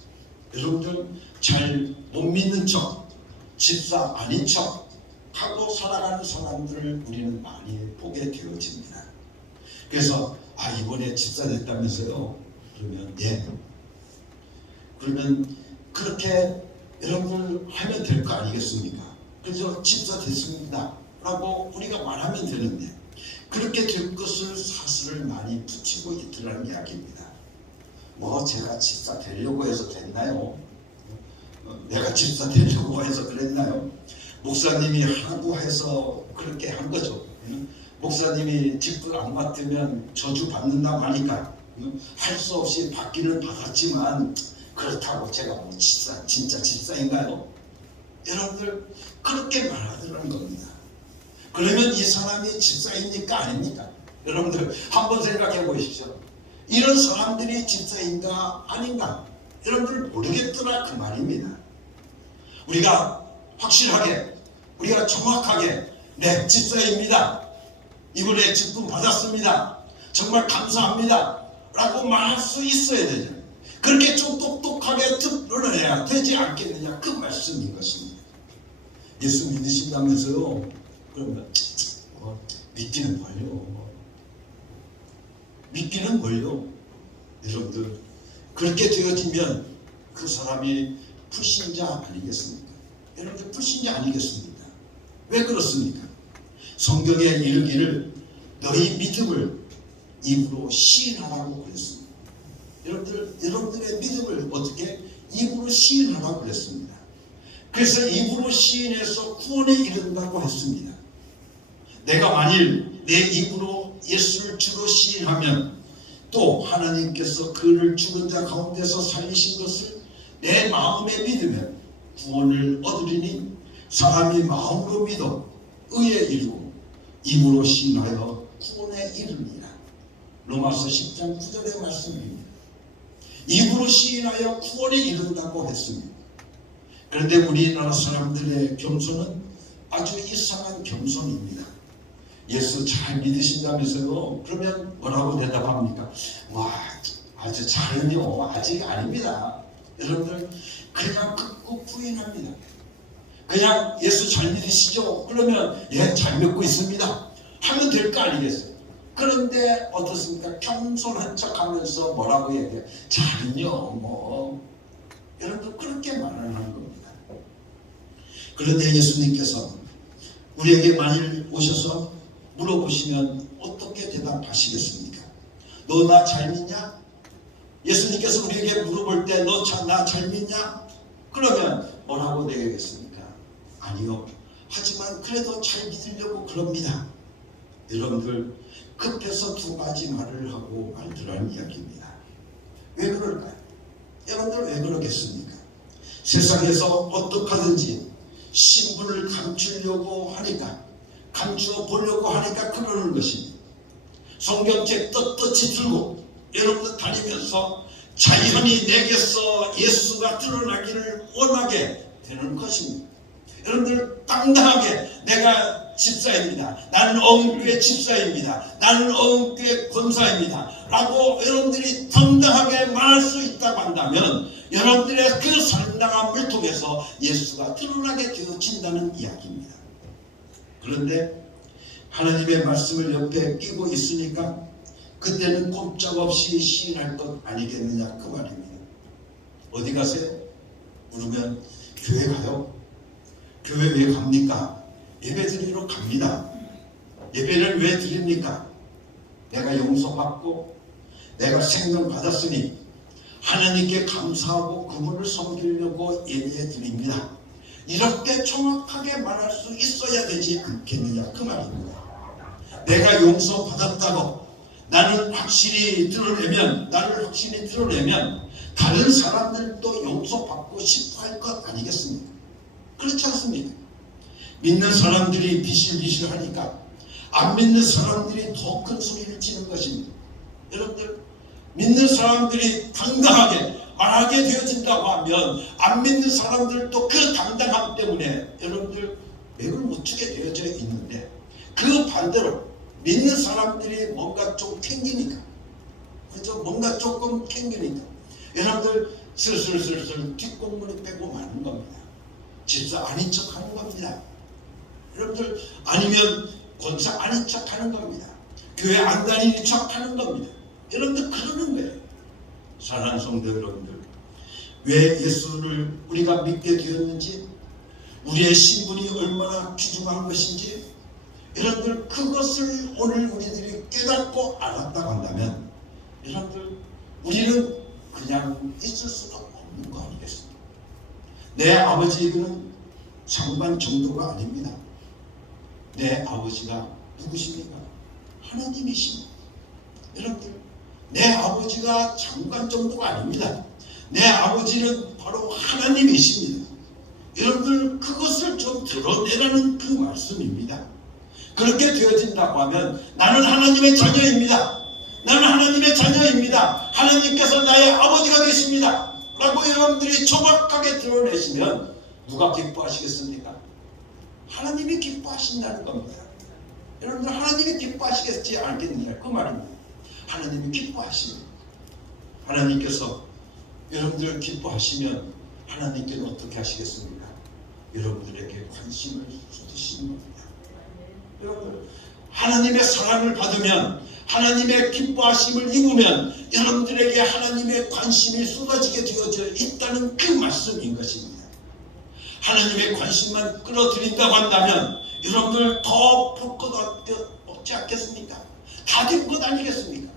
여러분들 잘 못 믿는 척, 집사 아닌 척 하고 살아가는 사람들을 우리는 많이 보게 되어집니다. 그래서 이번에 집사 됐다면서요? 그러면 예. 그러면 그렇게 여러분들 하면 될 거 아니겠습니까? 그래서 집사 됐습니다 라고 우리가 말하면 되는데 그렇게 될 것을 사슬을 많이 붙이고 있더라는 이야기입니다. 뭐 제가 집사 되려고 해서 됐나요? 내가 집사 되려고 해서 그랬나요? 목사님이 하라고 해서 그렇게 한 거죠. 목사님이 직분 안 맡으면 저주 받는다고 하니까 할 수 없이 받기는 받았지만 그렇다고 제가 뭐 진짜 집사인가요? 여러분들 그렇게 말하더라는 겁니다. 그러면 이 사람이 집사입니까 아닙니까? 여러분들 한번 생각해 보십시오. 이런 사람들이 집사인가 아닌가? 여러분들 모르겠더라 그 말입니다. 우리가 확실하게, 우리가 정확하게 네 집사입니다 이번에 직분 받았습니다. 정말 감사합니다. 라고 말할 수 있어야 되죠. 그렇게 좀 똑똑하게 드러내야 되지 않겠느냐, 그 말씀인 것입니다. 예수 믿으신다면서요? 그러면 믿기는 뭘요? 믿기는 뭘요? 여러분들, 그렇게 되어지면 그 사람이 불신자 아니겠습니까? 여러분들, 불신자 아니겠습니까? 왜 그렇습니까? 성경에 이르기를 너희 믿음을 입으로 시인하라고 그랬습니다. 여러분들의 믿음을 어떻게 입으로 시인하라고 그랬습니다. 그래서 입으로 시인해서 구원에 이른다고 했습니다. 내가 만일 내 입으로 예수를 주로 시인하면 또 하나님께서 그를 죽은 자 가운데서 살리신 것을 내 마음에 믿으면 구원을 얻으리니 사람이 마음으로 믿어 의에 이르고 입으로 시인하여 구원에 이르니라. 로마서 10장 9절의 말씀입니다. 입으로 시인하여 구원에 이른다고 했습니다. 그런데 우리나라 사람들의 겸손은 아주 이상한 겸손입니다. 예수 잘 믿으신다면서요? 그러면 뭐라고 대답합니까? 와, 아주 잘은요, 아직 아닙니다. 여러분들, 그냥 극구 부인합니다. 그냥 예수 잘 믿으시죠? 그러면 예, 잘 믿고 있습니다 하면 될 거 아니겠어요? 그런데 어떻습니까? 겸손한 척하면서 뭐라고 얘기해요? 잘은요, 뭐. 여러분들, 그렇게 말을 하는 겁니다. 그런데 예수님께서 우리에게 만일 오셔서 물어보시면 어떻게 대답하시겠습니까? 너 나 잘 믿냐? 예수님께서 우리에게 물어볼 때 너 나 잘 믿냐? 그러면 뭐라고 되겠습니까? 아니요. 하지만 그래도 잘 믿으려고 그럽니다. 여러분들, 급해서 두 가지 말을 하고 말들한 이야기입니다. 왜 그럴까요? 여러분들, 왜 그러겠습니까? 세상에서 어떻게 하든지 신분을 감추려고 하니까, 감추어 보려고 하니까 그러는 것입니다. 성경책 떳떳이 들고 여러분들 다니면서 자연히 내게서 예수가 드러나기를 원하게 되는 것입니다. 여러분들, 당당하게 내가 집사입니다. 나는 어흥교회 집사입니다. 나는 어흥교회 권사입니다. 라고 여러분들이 당당하게 말할 수 있다고 한다면 여러분들의 그 상당함을 통해서 예수가 드러나게 되어진다는 이야기입니다. 그런데 하나님의 말씀을 옆에 끼고 있으니까 그때는 꼼짝없이 시인할 것 아니겠느냐, 그 말입니다. 어디 가세요? 물으면 교회 가요. 교회 왜 갑니까? 예배 드리러 갑니다. 예배를 왜 드립니까? 내가 용서받고 내가 생명 받았으니 하나님께 감사하고 그분을 섬기려고 예배해 드립니다. 이렇게 정확하게 말할 수 있어야 되지 않겠느냐, 그 말입니다. 내가 용서받았다고 나를 확실히 드러내면 다른 사람들도 용서받고 싶어 할 것 아니겠습니까? 그렇지 않습니까? 믿는 사람들이 비실비실하니까 안 믿는 사람들이 더 큰 소리를 치는 것입니다. 여러분들, 믿는 사람들이 당당하게 말하게 되어진다고 하면 안 믿는 사람들도 그 당당함 때문에 여러분들 맥을 못 추게 되어져 있는데, 그 반대로 믿는 사람들이 뭔가 좀 캥기니까, 그렇죠? 뭔가 조금 캥기니까 여러분들 슬슬 뒷공문을 빼고 마는 겁니다. 집사 아닌 척 하는 겁니다. 여러분들, 아니면 권사 아닌 척 하는 겁니다. 교회 안 다니는 척 하는 겁니다. 여러분들, 그러는 거예요. 사랑하는 성도 여러분들, 왜 예수를 우리가 믿게 되었는지, 우리의 신분이 얼마나 귀중한 것인지, 여러분들, 그것을 오늘 우리들이 깨닫고 알았다고 한다면 여러분들, 우리는 그냥 있을 수가 없는 거 아니겠습니까? 내 아버지는 장관 정도가 아닙니다. 내 아버지가 누구십니까? 하나님이십니다. 여러분들, 내 아버지가 장관 정도가 아닙니다. 내 아버지는 바로 하나님이십니다. 여러분들, 그것을 좀 드러내라는 그 말씀입니다. 그렇게 되어진다고 하면 나는 하나님의 자녀입니다. 나는 하나님의 자녀입니다. 하나님께서 나의 아버지가 되십니다. 라고 여러분들이 정확하게 드러내시면 누가 기뻐하시겠습니까? 하나님이 기뻐하신다는 겁니다. 여러분들 하나님이 기뻐하시겠지 않겠느냐 그 말입니다. 하나님이 기뻐하십니다. 하나님께서 여러분들 기뻐하시면 하나님께는 어떻게 하시겠습니까? 여러분들에게 관심을 쏟으시는 겁니다. 여러분들 하나님의 사랑을 받으면 하나님의 기뻐하심을 입으면 여러분들에게 하나님의 관심이 쏟아지게 되어져 있다는 그 말씀인 것입니다. 하나님의 관심만 끌어들인다고 한다면 여러분들 더 볼 것 없지 않겠습니까? 다 된 것 아니겠습니까?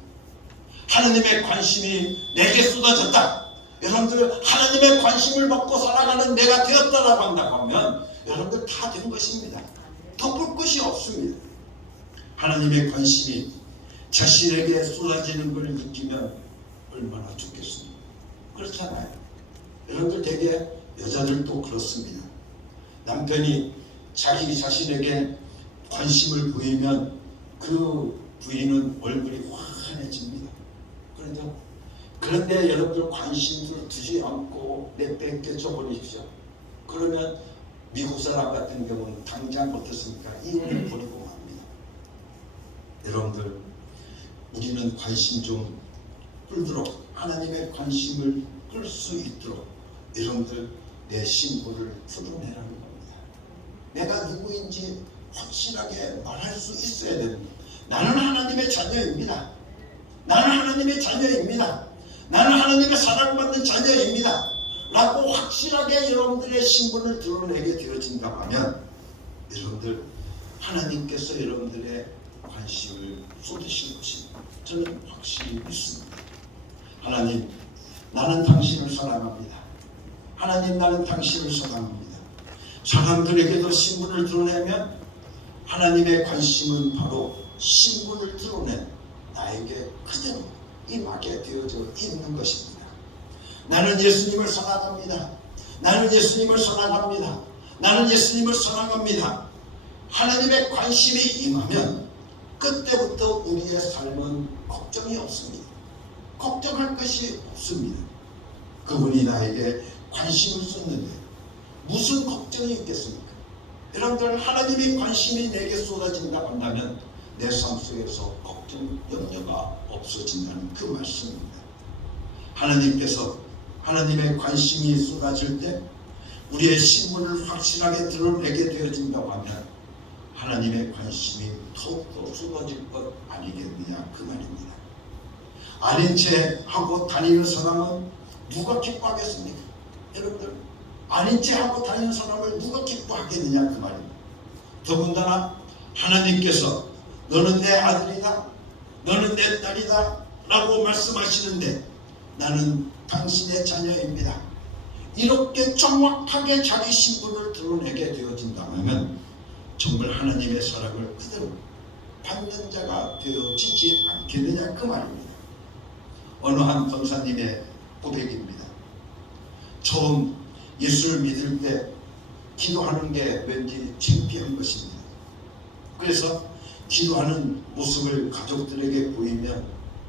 하나님의 관심이 내게 쏟아졌다. 여러분들 하나님의 관심을 받고 살아가는 내가 되었다라고 한다고 하면 여러분들 다 된 것입니다. 더 볼 것이 없습니다. 하나님의 관심이 자신에게 쏟아지는 걸 느끼면 얼마나 좋겠습니까? 그렇잖아요. 여러분들 되게 여자들도 그렇습니다. 남편이 자기 자신에게 관심을 보이면 그 부인은 얼굴이 환해집니다. 그렇죠? 그런데 여러분들 관심을 두지 않고 내뺏겨 버리십시오. 그러면 미국 사람 같은 경우는 당장 어떻습니까? 이혼을 버리고 맙니다. 여러분들 우리는 관심 좀 끌도록 하나님의 관심을 끌 수 있도록 여러분들 내 신분을 드러내라는 겁니다. 내가 누구인지 확실하게 말할 수 있어야 됩니다. 나는 하나님의 자녀입니다. 나는 하나님의 자녀입니다. 나는 하나님의 사랑받는 자녀입니다. 라고 확실하게 여러분들의 신분을 드러내게 되어진다고 하면 여러분들 하나님께서 여러분들의 관심을 쏟으실 것입니다. 저는 확실히 믿습니다. 하나님, 나는 당신을 사랑합니다. 하나님, 나는 당신을 사랑합니다. 사람들에게도 신분을 드러내면 하나님의 관심은 바로 신분을 드러낸 나에게 그대로 임하게 되어져 있는 것입니다. 나는 예수님을 사랑합니다. 나는 예수님을 사랑합니다. 나는 예수님을 사랑합니다. 하나님의 관심이 임하면 그때부터 우리의 삶은 걱정이 없습니다. 걱정할 것이 없습니다. 그분이 나에게 관심을 쏟는데 무슨 걱정이 있겠습니까? 여러분들 하나님의 관심이 내게 쏟아진다고 한다면 내 삶 속에서 걱정, 염려가 없어진다는 그 말씀입니다. 하나님께서 하나님의 관심이 쏟아질 때 우리의 신분을 확실하게 드러내게 되어진다고 하면 하나님의 관심이 더욱더 쏟아질 것 아니겠느냐 그 말입니다. 아닌 채 하고 다니는 사람은 누가 기뻐하겠습니까? 여러분들 아닌 채 하고 다니는 사람을 누가 기뻐하겠느냐 그 말입니다. 더군다나 하나님께서 너는 내 아들이다, 너는 내 딸이다 라고 말씀하시는데 나는 당신의 자녀입니다. 이렇게 정확하게 자기 신분을 드러내게 되어진다면 정말 하나님의 사랑을 그대로 받는 자가 되어지지 않겠느냐 그 말입니다. 어느 한 권사님의 고백입니다. 처음 예수를 믿을 때 기도하는 게 왠지 창피한 것입니다. 그래서 기도하는 모습을 가족들에게 보이면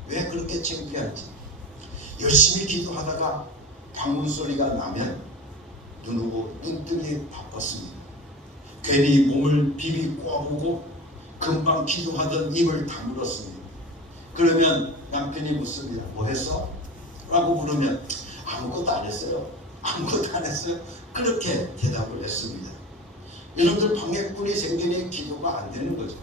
왜 그렇게 창피한지 열심히 기도하다가 방문 소리가 나면 눈뜨기 바빴습니다. 괜히 몸을 비비 꼬아보고 금방 기도하던 입을 다물었습니다. 그러면 남편이 묻습니다. 뭐 했어? 라고 물으면 아무것도 안 했어요. 아무것도 안 했어요. 그렇게 대답을 했습니다. 여러분들 방해꾼이 생기니 기도가 안 되는 거죠.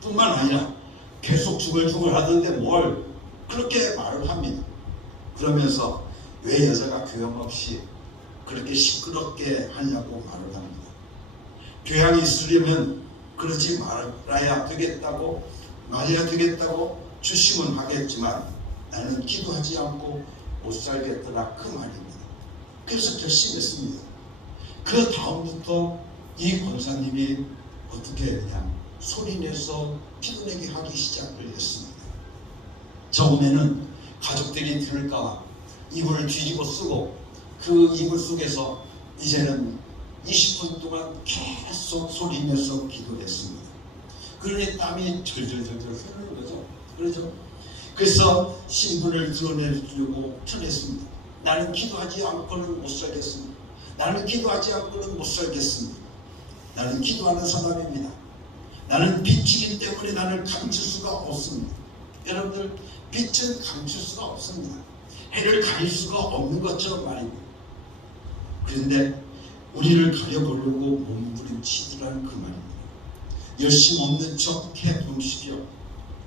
뿐만 아니라 계속 중얼중얼 하던데 뭘 그렇게 말을 합니다. 그러면서 왜 여자가 교양 없이 그렇게 시끄럽게 하냐고 말을 합니다. 교양이 있으려면 그러지 말아야 되겠다고 말해야 되겠다고 주심은 하겠지만 나는 기도하지 않고 못 살겠더라 그 말입니다. 그래서 결심했습니다. 그 다음부터 이 권사님이 어떻게 했냐 소리내서 기도내기 하기 시작을 했습니다. 처음에는 가족들이 들을까 이불을 뒤집어 쓰고 그 이불 속에서 이제는 20분 동안 계속 소리내서 기도했습니다. 그러니 땀이 절절절절 흐르는 거죠. 그렇죠? 그래서 신분을 드러내려고 전했습니다. 나는 기도하지 않고는 못 살겠습니다. 나는 기도하지 않고는 못 살겠습니다. 나는 기도하는 사람입니다. 나는 빛이기 때문에 나를 감출 수가 없습니다. 여러분들, 빛은 감출 수가 없습니다. 해를 가릴 수가 없는 것처럼 말입니다. 그런데 우리를 가려보려고 몸부림치더라는 그 말입니다. 열심 없는 척 해보시오.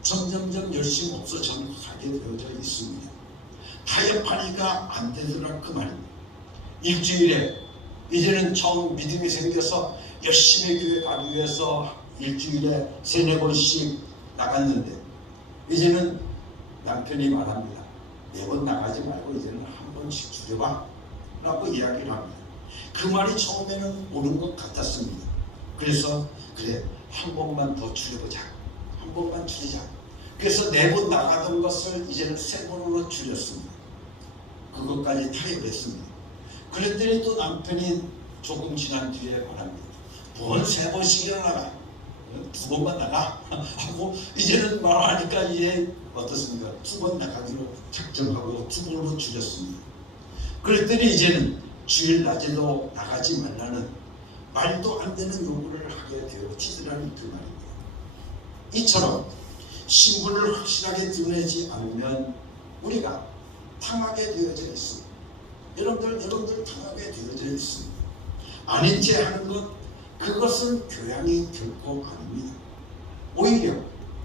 점점점 열심 없어져 가게 되어져 있습니다. 타협하니까 안 되더라 그 말입니다. 일주일에 이제는 처음 믿음이 생겨서 열심히 교회 가기 위해서 일주일에 3-4번씩 나갔는데 이제는 남편이 말합니다. 4번 나가지 말고 이제는 1번씩 줄여봐 라고 이야기를 합니다. 그 말이 처음에는 옳은 것 같았습니다. 그래서 그래, 1번만 더 줄여보자. 1번만 줄이자. 그래서 4번 나가던 것을 이제는 3번으로 줄였습니다. 그것까지 타협했습니다. 그랬더니 또 남편이 조금 지난 뒤에 말합니다. 뭔 3번씩이나 나가? 2번만 나가? 하고 이제는 말하니까 이제 어떻습니까? 2번 나가기로 작정하고 2번으로 줄였습니다. 그랬더니 이제는 주일 낮에도 나가지 말라는 말도 안 되는 요구를 하게 되어지더라는 그 말입니다. 이처럼 신분을 확실하게 드러내지 않으면 우리가 당하게 되어져 있습니다. 여러분들 당하게 되어져 있습니다. 아닌 채 하는 것, 그것은 교양이 결코 아닙니다. 오히려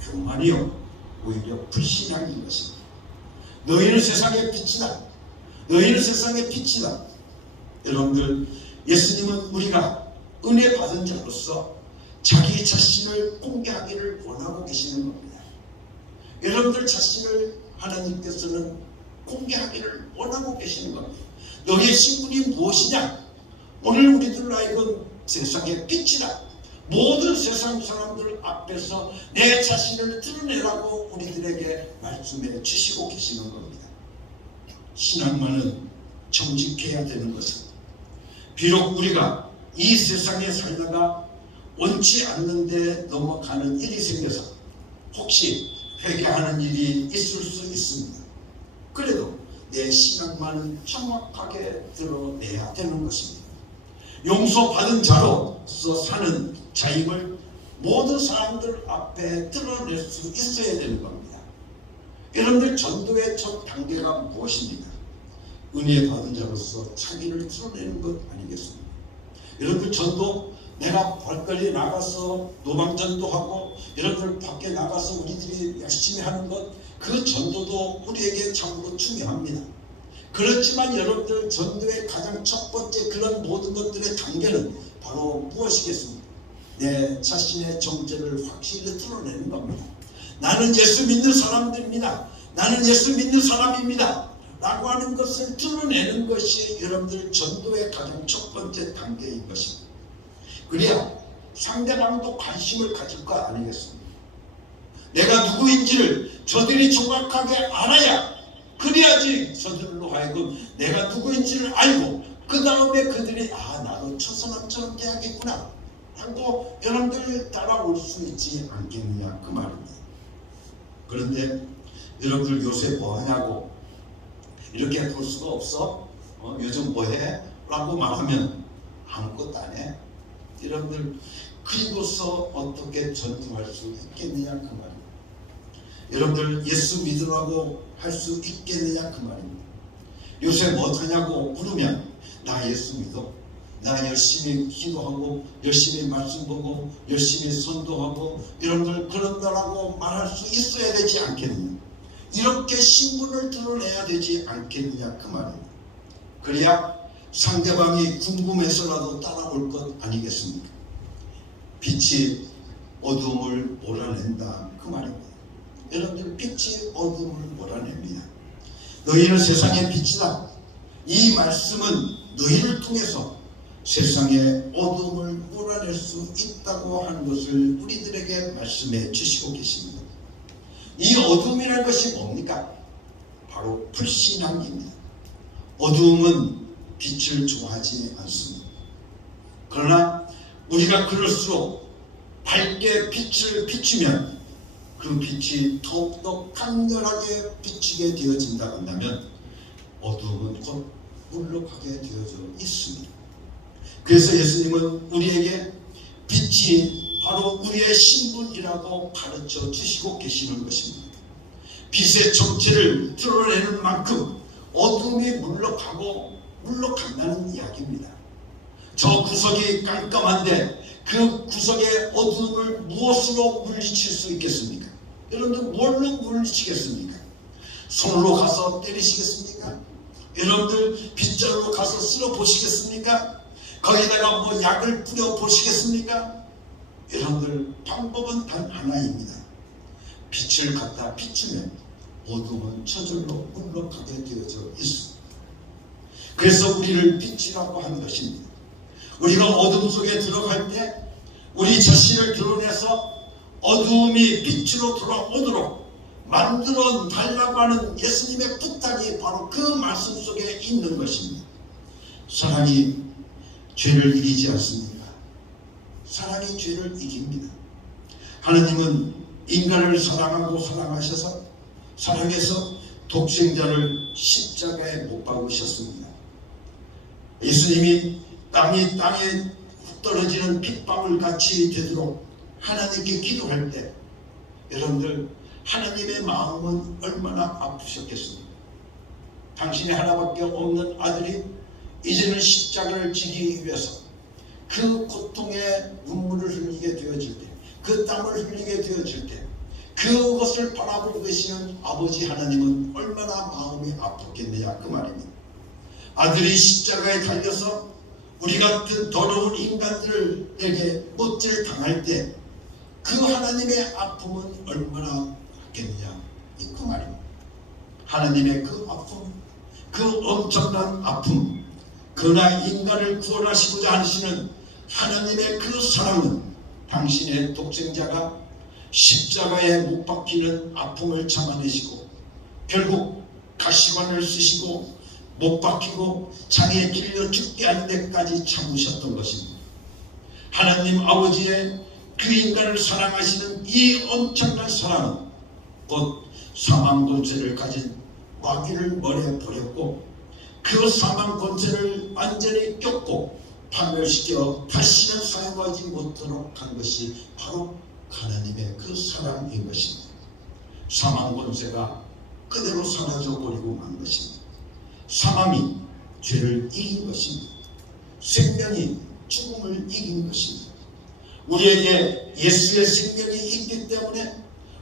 교만이요, 오히려 불신앙인 것입니다. 너희는 세상의 빛이다. 너희는 세상의 빛이다. 여러분들, 예수님은 우리가 은혜 받은 자로서 자기 자신을 공개하기를 원하고 계시는 겁니다. 여러분들 자신을 하나님께서는 공개하기를 원하고 계시는 겁니다. 너희의 신분이 무엇이냐? 오늘 우리들 하여금 세상의 빛이다. 모든 세상 사람들 앞에서 내 자신을 드러내라고 우리들에게 말씀해 주시고 계시는 겁니다. 신앙만은 정직해야 되는 것은, 비록 우리가 이 세상에 살다가 원치 않는데 넘어가는 일이 생겨서 혹시 회개하는 일이 있을 수 있습니다. 그래도 내 신앙만은 정확하게 드러내야 되는 것입니다. 용서받은 자로서 사는 자임을 모든 사람들 앞에 드러낼 수 있어야 되는 겁니다. 여러분들, 전도의 첫 단계가 무엇입니까? 은혜 받은 자로서 자기를 드러내는 것 아니겠습니까? 여러분들, 전도, 내가 발걸이 나가서 노방전도하고 여러분들 밖에 나가서 우리들이 열심히 하는 것, 그 전도도 우리에게 참으로 중요합니다. 그렇지만 여러분들, 전도의 가장 첫 번째 그런 모든 것들의 단계는 바로 무엇이겠습니까? 내 자신의 정체를 확실히 드러내는 겁니다. 나는 예수 믿는 사람들입니다. 나는 예수 믿는 사람입니다. 라고 하는 것을 드러내는 것이 여러분들 전도의 가장 첫 번째 단계인 것입니다. 그래야 상대방도 관심을 가질 거 아니겠습니까? 내가 누구인지를 저들이 정확하게 알아야, 그래야지 저들로 하여금 내가 누구인지를 알고 그 다음에 그들이 나도 저 사람처럼 돼야겠구나 하고 여러분들 따라올 수 있지 않겠느냐 그 말입니다. 그런데 여러분들 요새 뭐하냐고 이렇게 볼 수가 없어? 요즘 뭐해? 라고 말하면 아무것도 안 해. 여러분들, 그리고서 어떻게 전도할 수 있겠느냐 그 말입니다. 여러분들, 예수 믿으라고 할 수 있겠느냐 그 말입니다. 요새 뭐하냐고 물으면 나 예수 믿어. 나 열심히 기도하고 열심히 말씀 보고 열심히 선도하고 여러분들 그런다라고 말할 수 있어야 되지 않겠느냐. 이렇게 신분을 드러내야 되지 않겠느냐 그 말입니다. 그래야 상대방이 궁금해서라도 따라올 것 아니겠습니까? 빛이 어둠을 몰아낸다 그 말입니다. 여러분들, 빛이 어둠을 몰아냅니다. 너희는 세상의 빛이다. 이 말씀은 너희를 통해서 세상의 어둠을 몰아낼 수 있다고 하는 것을 우리들에게 말씀해 주시고 계십니다. 이 어둠이라는 것이 뭡니까? 바로 불신앙입니다. 어둠은 빛을 좋아하지 않습니다. 그러나 우리가 그럴수록 밝게 빛을 비추면 그 빛이 더욱더 강렬하게 비추게 되어진다 한다면 어둠은 곧 물러가게 되어져 있습니다. 그래서 예수님은 우리에게 빛이 바로 우리의 신분이라고 가르쳐 주시고 계시는 것입니다. 빛의 정체를 드러내는 만큼 어둠이 물러간다는 이야기입니다. 저 구석이 깜깜한데 그 구석의 어둠을 무엇으로 물리칠 수 있겠습니까? 여러분들 뭘로 물리치겠습니까? 손으로 가서 때리시겠습니까? 여러분들 빗자루로 가서 쓸어 보시겠습니까? 거기다가 뭐 약을 뿌려 보시겠습니까? 여러분들 방법은 단 하나입니다. 빛을 갖다 비추면 어둠은 저절로 물러가게 되어져 있습니다. 그래서 우리를 빛이라고 하는 것입니다. 우리가 어둠 속에 들어갈 때 우리 자신을 드러내서 어둠이 빛으로 돌아오도록 만들어 달라고 하는 예수님의 부탁이 바로 그 말씀 속에 있는 것입니다. 사랑이 죄를 이기지 않습니까? 사랑이 죄를 이깁니다. 하나님은 인간을 사랑하고 사랑하셔서 사랑해서 독생자를 십자가에 못 박으셨습니다. 예수님이 땅에 훅 떨어지는 빗방울 같이 되도록 하나님께 기도할 때 여러분들 하나님의 마음은 얼마나 아프셨겠습니까? 당신의 하나밖에 없는 아들이 이제는 십자가를 지기 위해서 그 고통의 눈물을 흘리게 되어질 때, 그 땀을 흘리게 되어질 때 그것을 바라보고 계시는 아버지 하나님은 얼마나 마음이 아팠겠느냐 그 말입니다. 아들이 십자가에 달려서 우리 같은 더러운 인간들에게 못질 당할 때 그 하나님의 아픔은 얼마나 같겠느냐 그 말입니다. 하나님의 그 아픔, 그 엄청난 아픔, 그러나 인간을 구원하시고자 하시는 하나님의 그 사랑은 당신의 독생자가 십자가에 못 박히는 아픔을 참아내시고 결국 가시관을 쓰시고 못 박히고 장에 길려 죽게 하는 데까지 참으셨던 것입니다. 하나님 아버지의 그 인간을 사랑하시는 이 엄청난 사랑은 곧 사망 권세를 가진 마귀를 머리에 버렸고 그 사망 권세를 완전히 꺾고 파멸시켜 다시는 사용하지 못하도록 한 것이 바로 하나님의 그 사랑인 것입니다. 사망 권세가 그대로 사라져 버리고 만 것입니다. 사망이 죄를 이긴 것입니다. 생명이 죽음을 이긴 것입니다. 우리에게 예수의 생명이 있기 때문에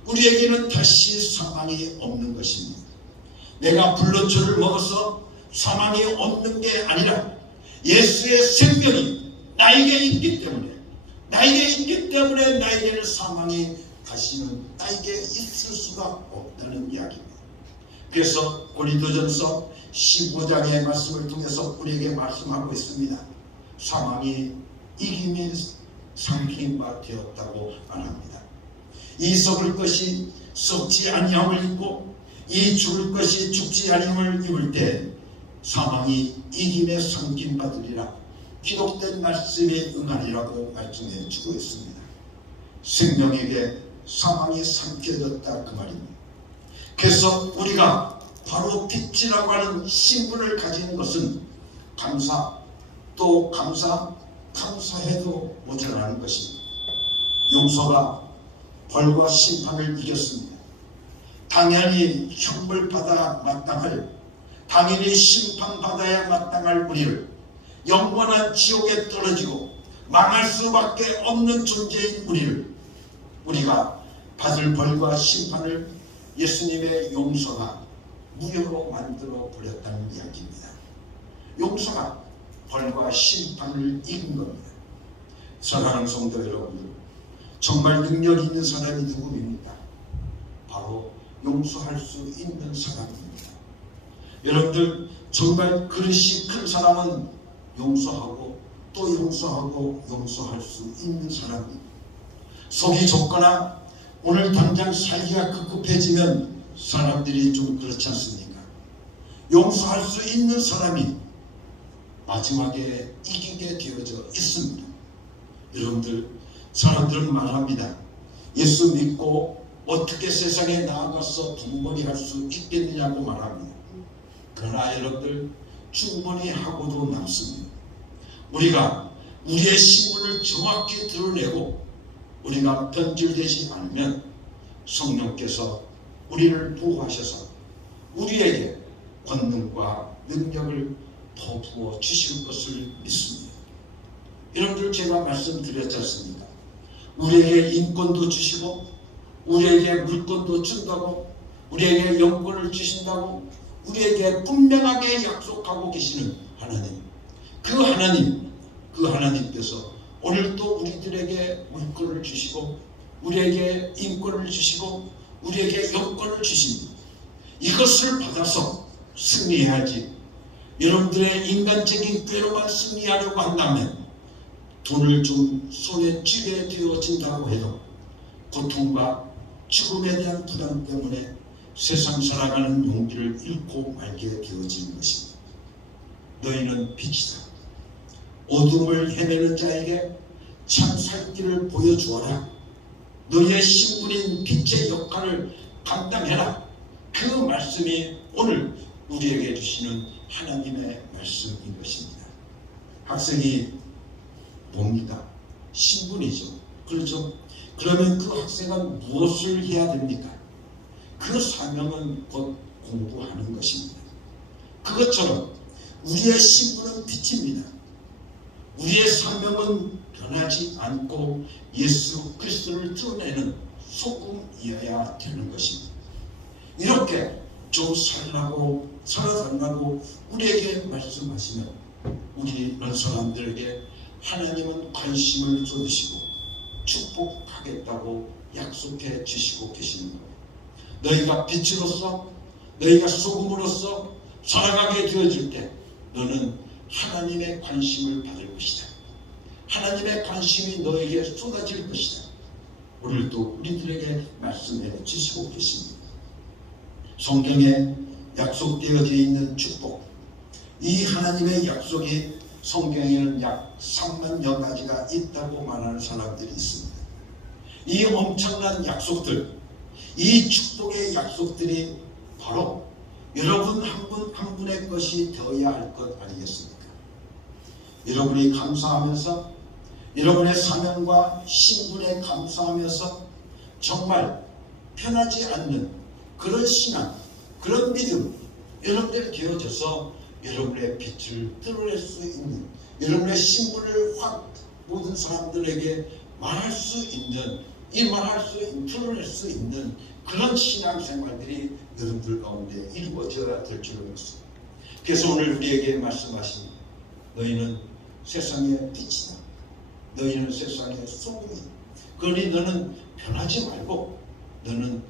우리에게는 다시 사망이 없는 것입니다. 내가 불로초를 먹어서 사망이 없는 게 아니라 예수의 생명이 나에게 있기 때문에 나에게는 사망이 다시는 나에게 있을 수가 없다는 이야기입니다. 그래서 고린도전서 15장의 말씀을 통해서 우리에게 말씀하고 있습니다. 사망이 이김이 삼킨 바 되었다고 말합니다. 이 썩을 것이 썩지 아니함을 입고 이 죽을 것이 죽지 아니함을 입을 때 사망이 이김에 삼킨 바되리라 기록된 말씀에 응하리라고 말씀해 주고 있습니다. 생명에게 사망이 삼켜졌다 그 말입니다. 그래서 우리가 바로 빛이라고 하는 신분을 가진 것은 감사해도 모자라는 것입니다. 용서가 벌과 심판을 이겼습니다. 당연히 형벌받아 마땅할, 당연히 심판받아야 마땅할 우리를 영원한 지옥에 떨어지고 망할 수밖에 없는 존재인 우리가 받을 벌과 심판을 예수님의 용서가 무효로 만들어 버렸다는 이야기입니다. 용서가 벌과 심판을 이긴 겁니다. 사랑하는 성도 여러분들, 정말 능력 있는 사람이 누구입니까? 바로 용서할 수 있는 사람입니다. 여러분들 정말 그릇이 큰 사람은 용서하고 또 용서할 수 있는 사람입니다. 속이 좁거나 오늘 당장 살기가 급급해지면 사람들이 좀 그렇지 않습니까? 용서할 수 있는 사람이 마지막에 이기게 되어져 있습니다. 여러분들, 사람들은 말합니다. 예수 믿고 어떻게 세상에 나아가서 돈벌이 할 수 있겠느냐고 말합니다. 그러나 여러분들, 충분히 하고도 남습니다. 우리가 우리의 신분을 정확히 드러내고 우리가 변질되지 않으면 성령께서 우리를 보호하셔서 우리에게 권능과 능력을 더 부어 주실 것을 믿습니다. 여러분들 제가 말씀드렸지 않습니까? 우리에게 인권도 주시고 우리에게 물권도 준다고 우리에게 영권을 주신다고 우리에게 분명하게 약속하고 계시는 하나님, 그 하나님께서 오늘도 우리들에게 물권을 주시고 우리에게 인권을 주시고 우리에게 영권을 주십니다. 이것을 받아서 승리해야지. 여러분들의 인간적인 꾀로만 승리하려고 한다면 돈을 좀 손에 쥐게 되어진다고 해도 고통과 죽음에 대한 부담 때문에 세상 살아가는 용기를 잃고 말게 되어지는 것입니다. 너희는 빛이다. 어둠을 헤매는 자에게 참 살 길을 보여주어라. 너희의 신분인 빛의 역할을 감당해라. 그 말씀이 오늘 우리에게 주시는 하나님의 말씀인 것입니다. 학생이 뭡니까? 신분이죠. 그렇죠? 그러면 그 학생은 무엇을 해야 됩니까? 그 사명은 곧 공부하는 것입니다. 그것처럼 우리의 신분은 빛입니다. 우리의 사명은 변하지 않고 예수 그리스도를 드러내는 소금이어야 되는 것입니다. 이렇게 좀 살아달라고 우리에게 말씀하시면 우리는 사람들에게 하나님은 관심을 쏟으시고 축복하겠다고 약속해 주시고 계시는 거예요. 너희가 빛으로서 너희가 소금으로서 살아가게 되어질 때 너는 하나님의 관심을 받을 것이다. 하나님의 관심이 너에게 쏟아질 것이다. 오늘도 우리들에게 말씀해 주시고 계십니다. 성경에 약속되어져 있는 축복, 이 하나님의 약속이 성경에는 약 3만여 가지가 있다고 말하는 사람들이 있습니다. 이 엄청난 약속들, 이 축복의 약속들이 바로 여러분 한 분 한 분의 것이 되어야 할 것 아니겠습니까? 여러분이 감사하면서 여러분의 사명과 신분에 감사하면서 정말 편하지 않는 그런 신앙, 그런 믿음 여러분들이 되어져서 여러분의 빛을 드러낼 수 있는, 여러분의 신분을 확 모든 사람들에게 말할 수 있는, 드러낼 수 있는 그런 신앙생활들이 여러분들 가운데 이루어져야 될 줄을 믿습니다. 그래서 오늘 우리에게 말씀하신 너희는 세상의 빛이다. 너희는 세상의 소금이다. 그러니 너는 변하지 말고 너는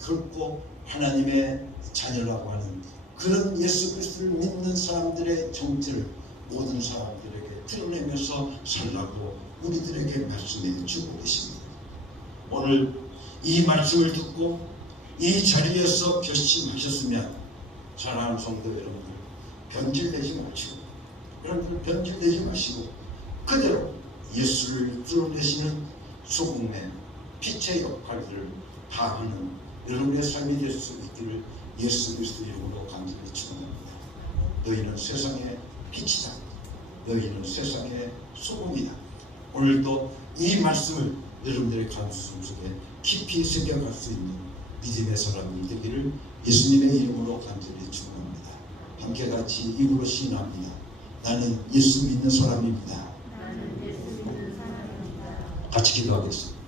결코 하나님의 자녀라고 하는 그런 예수 그리스도를 믿는 사람들의 정체를 모든 사람들에게 드러내면서 살라고 우리들에게 말씀해 주고 계십니다. 오늘 이 말씀을 듣고 이 자리에서 결심하셨으면 사랑하는 성도 여러분들 변질되지 마시고 여러분들 변질되지 마시고 그대로 예수를 드러내시는 소금의 빛의 역할들을 다하는 여러분의 삶이 될 수 있기를 예수 그리스도 이름으로 간절히 축원합니다. 너희는 세상의 빛이다. 너희는 세상의 소금이다. 오늘도 이 말씀을 여러분들의 가슴 속에 깊이 새겨갈 수 있는 믿음의 사람이 되기를 예수님의 이름으로 간절히 축원합니다. 함께 같이 입으로 시인합니다. 나는 예수 믿는 사람입니다. 같이 기도하겠습니다.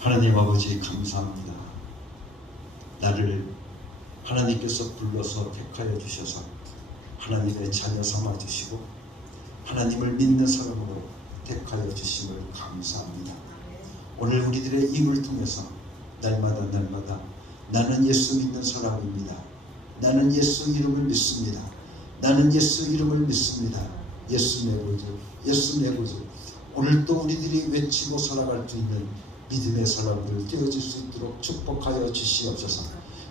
하나님 아버지 감사합니다. 나를 하나님께서 불러서 택하여 주셔서 하나님의 자녀 삼아 주시고 하나님을 믿는 사람으로 택하여 주심을 감사합니다. 오늘 우리들의 입을 통해서 날마다 나는 예수 믿는 사람입니다. 나는 예수 이름을 믿습니다. 나는 예수 이름을 믿습니다. 예수 내 구주, 예수 내 구주. 오늘도 우리들이 외치고 살아갈 수 있는 믿음의 사람들 되어질 수 있도록 축복하여 주시옵소서.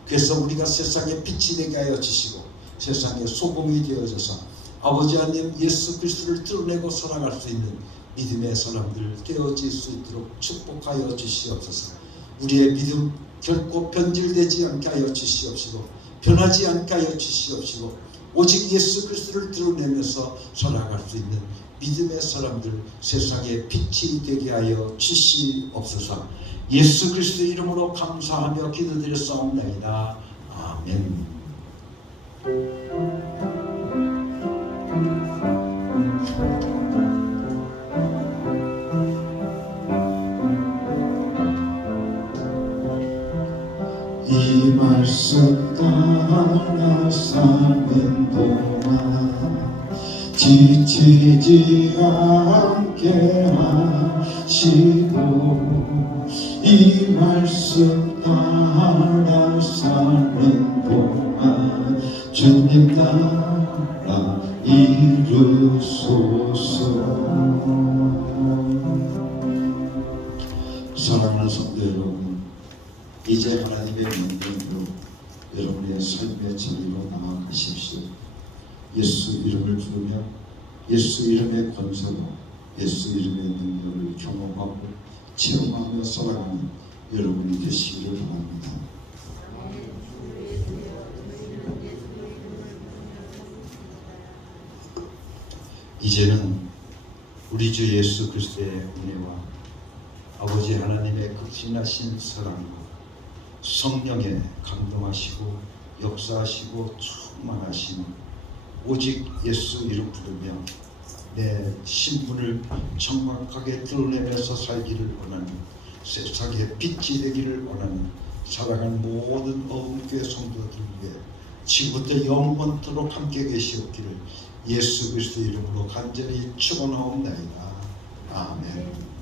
그래서 우리가 세상의 빛이 되게 하여 주시고 세상의 소금이 되어져서 아버지 하나님 예수 그리스도를 드러내고 살아갈 수 있는 믿음의 사람들 되어질 수 있도록 축복하여 주시옵소서. 우리의 믿음 결코 변질되지 않게 하여 주시옵시고 변하지 않게 하여 주시옵시고 오직 예수 그리스도를 드러내면서 살아갈 수 있는 믿음의 사람들, 세상에 빛이 되게 하여 주시옵소서. 예수 그리스도 이름으로 감사하며 기도드렸사옵나이다. 아멘. 이 말씀 따라 사는 동안 지치지 않게 하시고 이 말씀 따라 사는 동안 주님 따라 이루소서. 사랑하는 성도 여러분, 이제 하나님의 명령으로 여러분의 삶의 자리로 나아가십시오. 예수 이름을 부르며 예수 이름의 권세로 예수 이름의 능력을 경험하고 체험하며 살아가는 여러분이 되시기를 바랍니다. 이제는 우리 주 예수 그리스도의 은혜와 아버지 하나님의 극진하신 사랑과 성령에 감동하시고 역사하시고 충만하신 오직 예수 이름 부르며 내 신분을 정확하게 드러내면서 살기를 원하는, 세상에 빛이 되기를 원하는 사랑하는 모든 어음교회 성도들 위해 지금부터 영원토록 함께 계시옵기를 예수 그리스도 이름으로 간절히 축원하옵나이다. 아멘.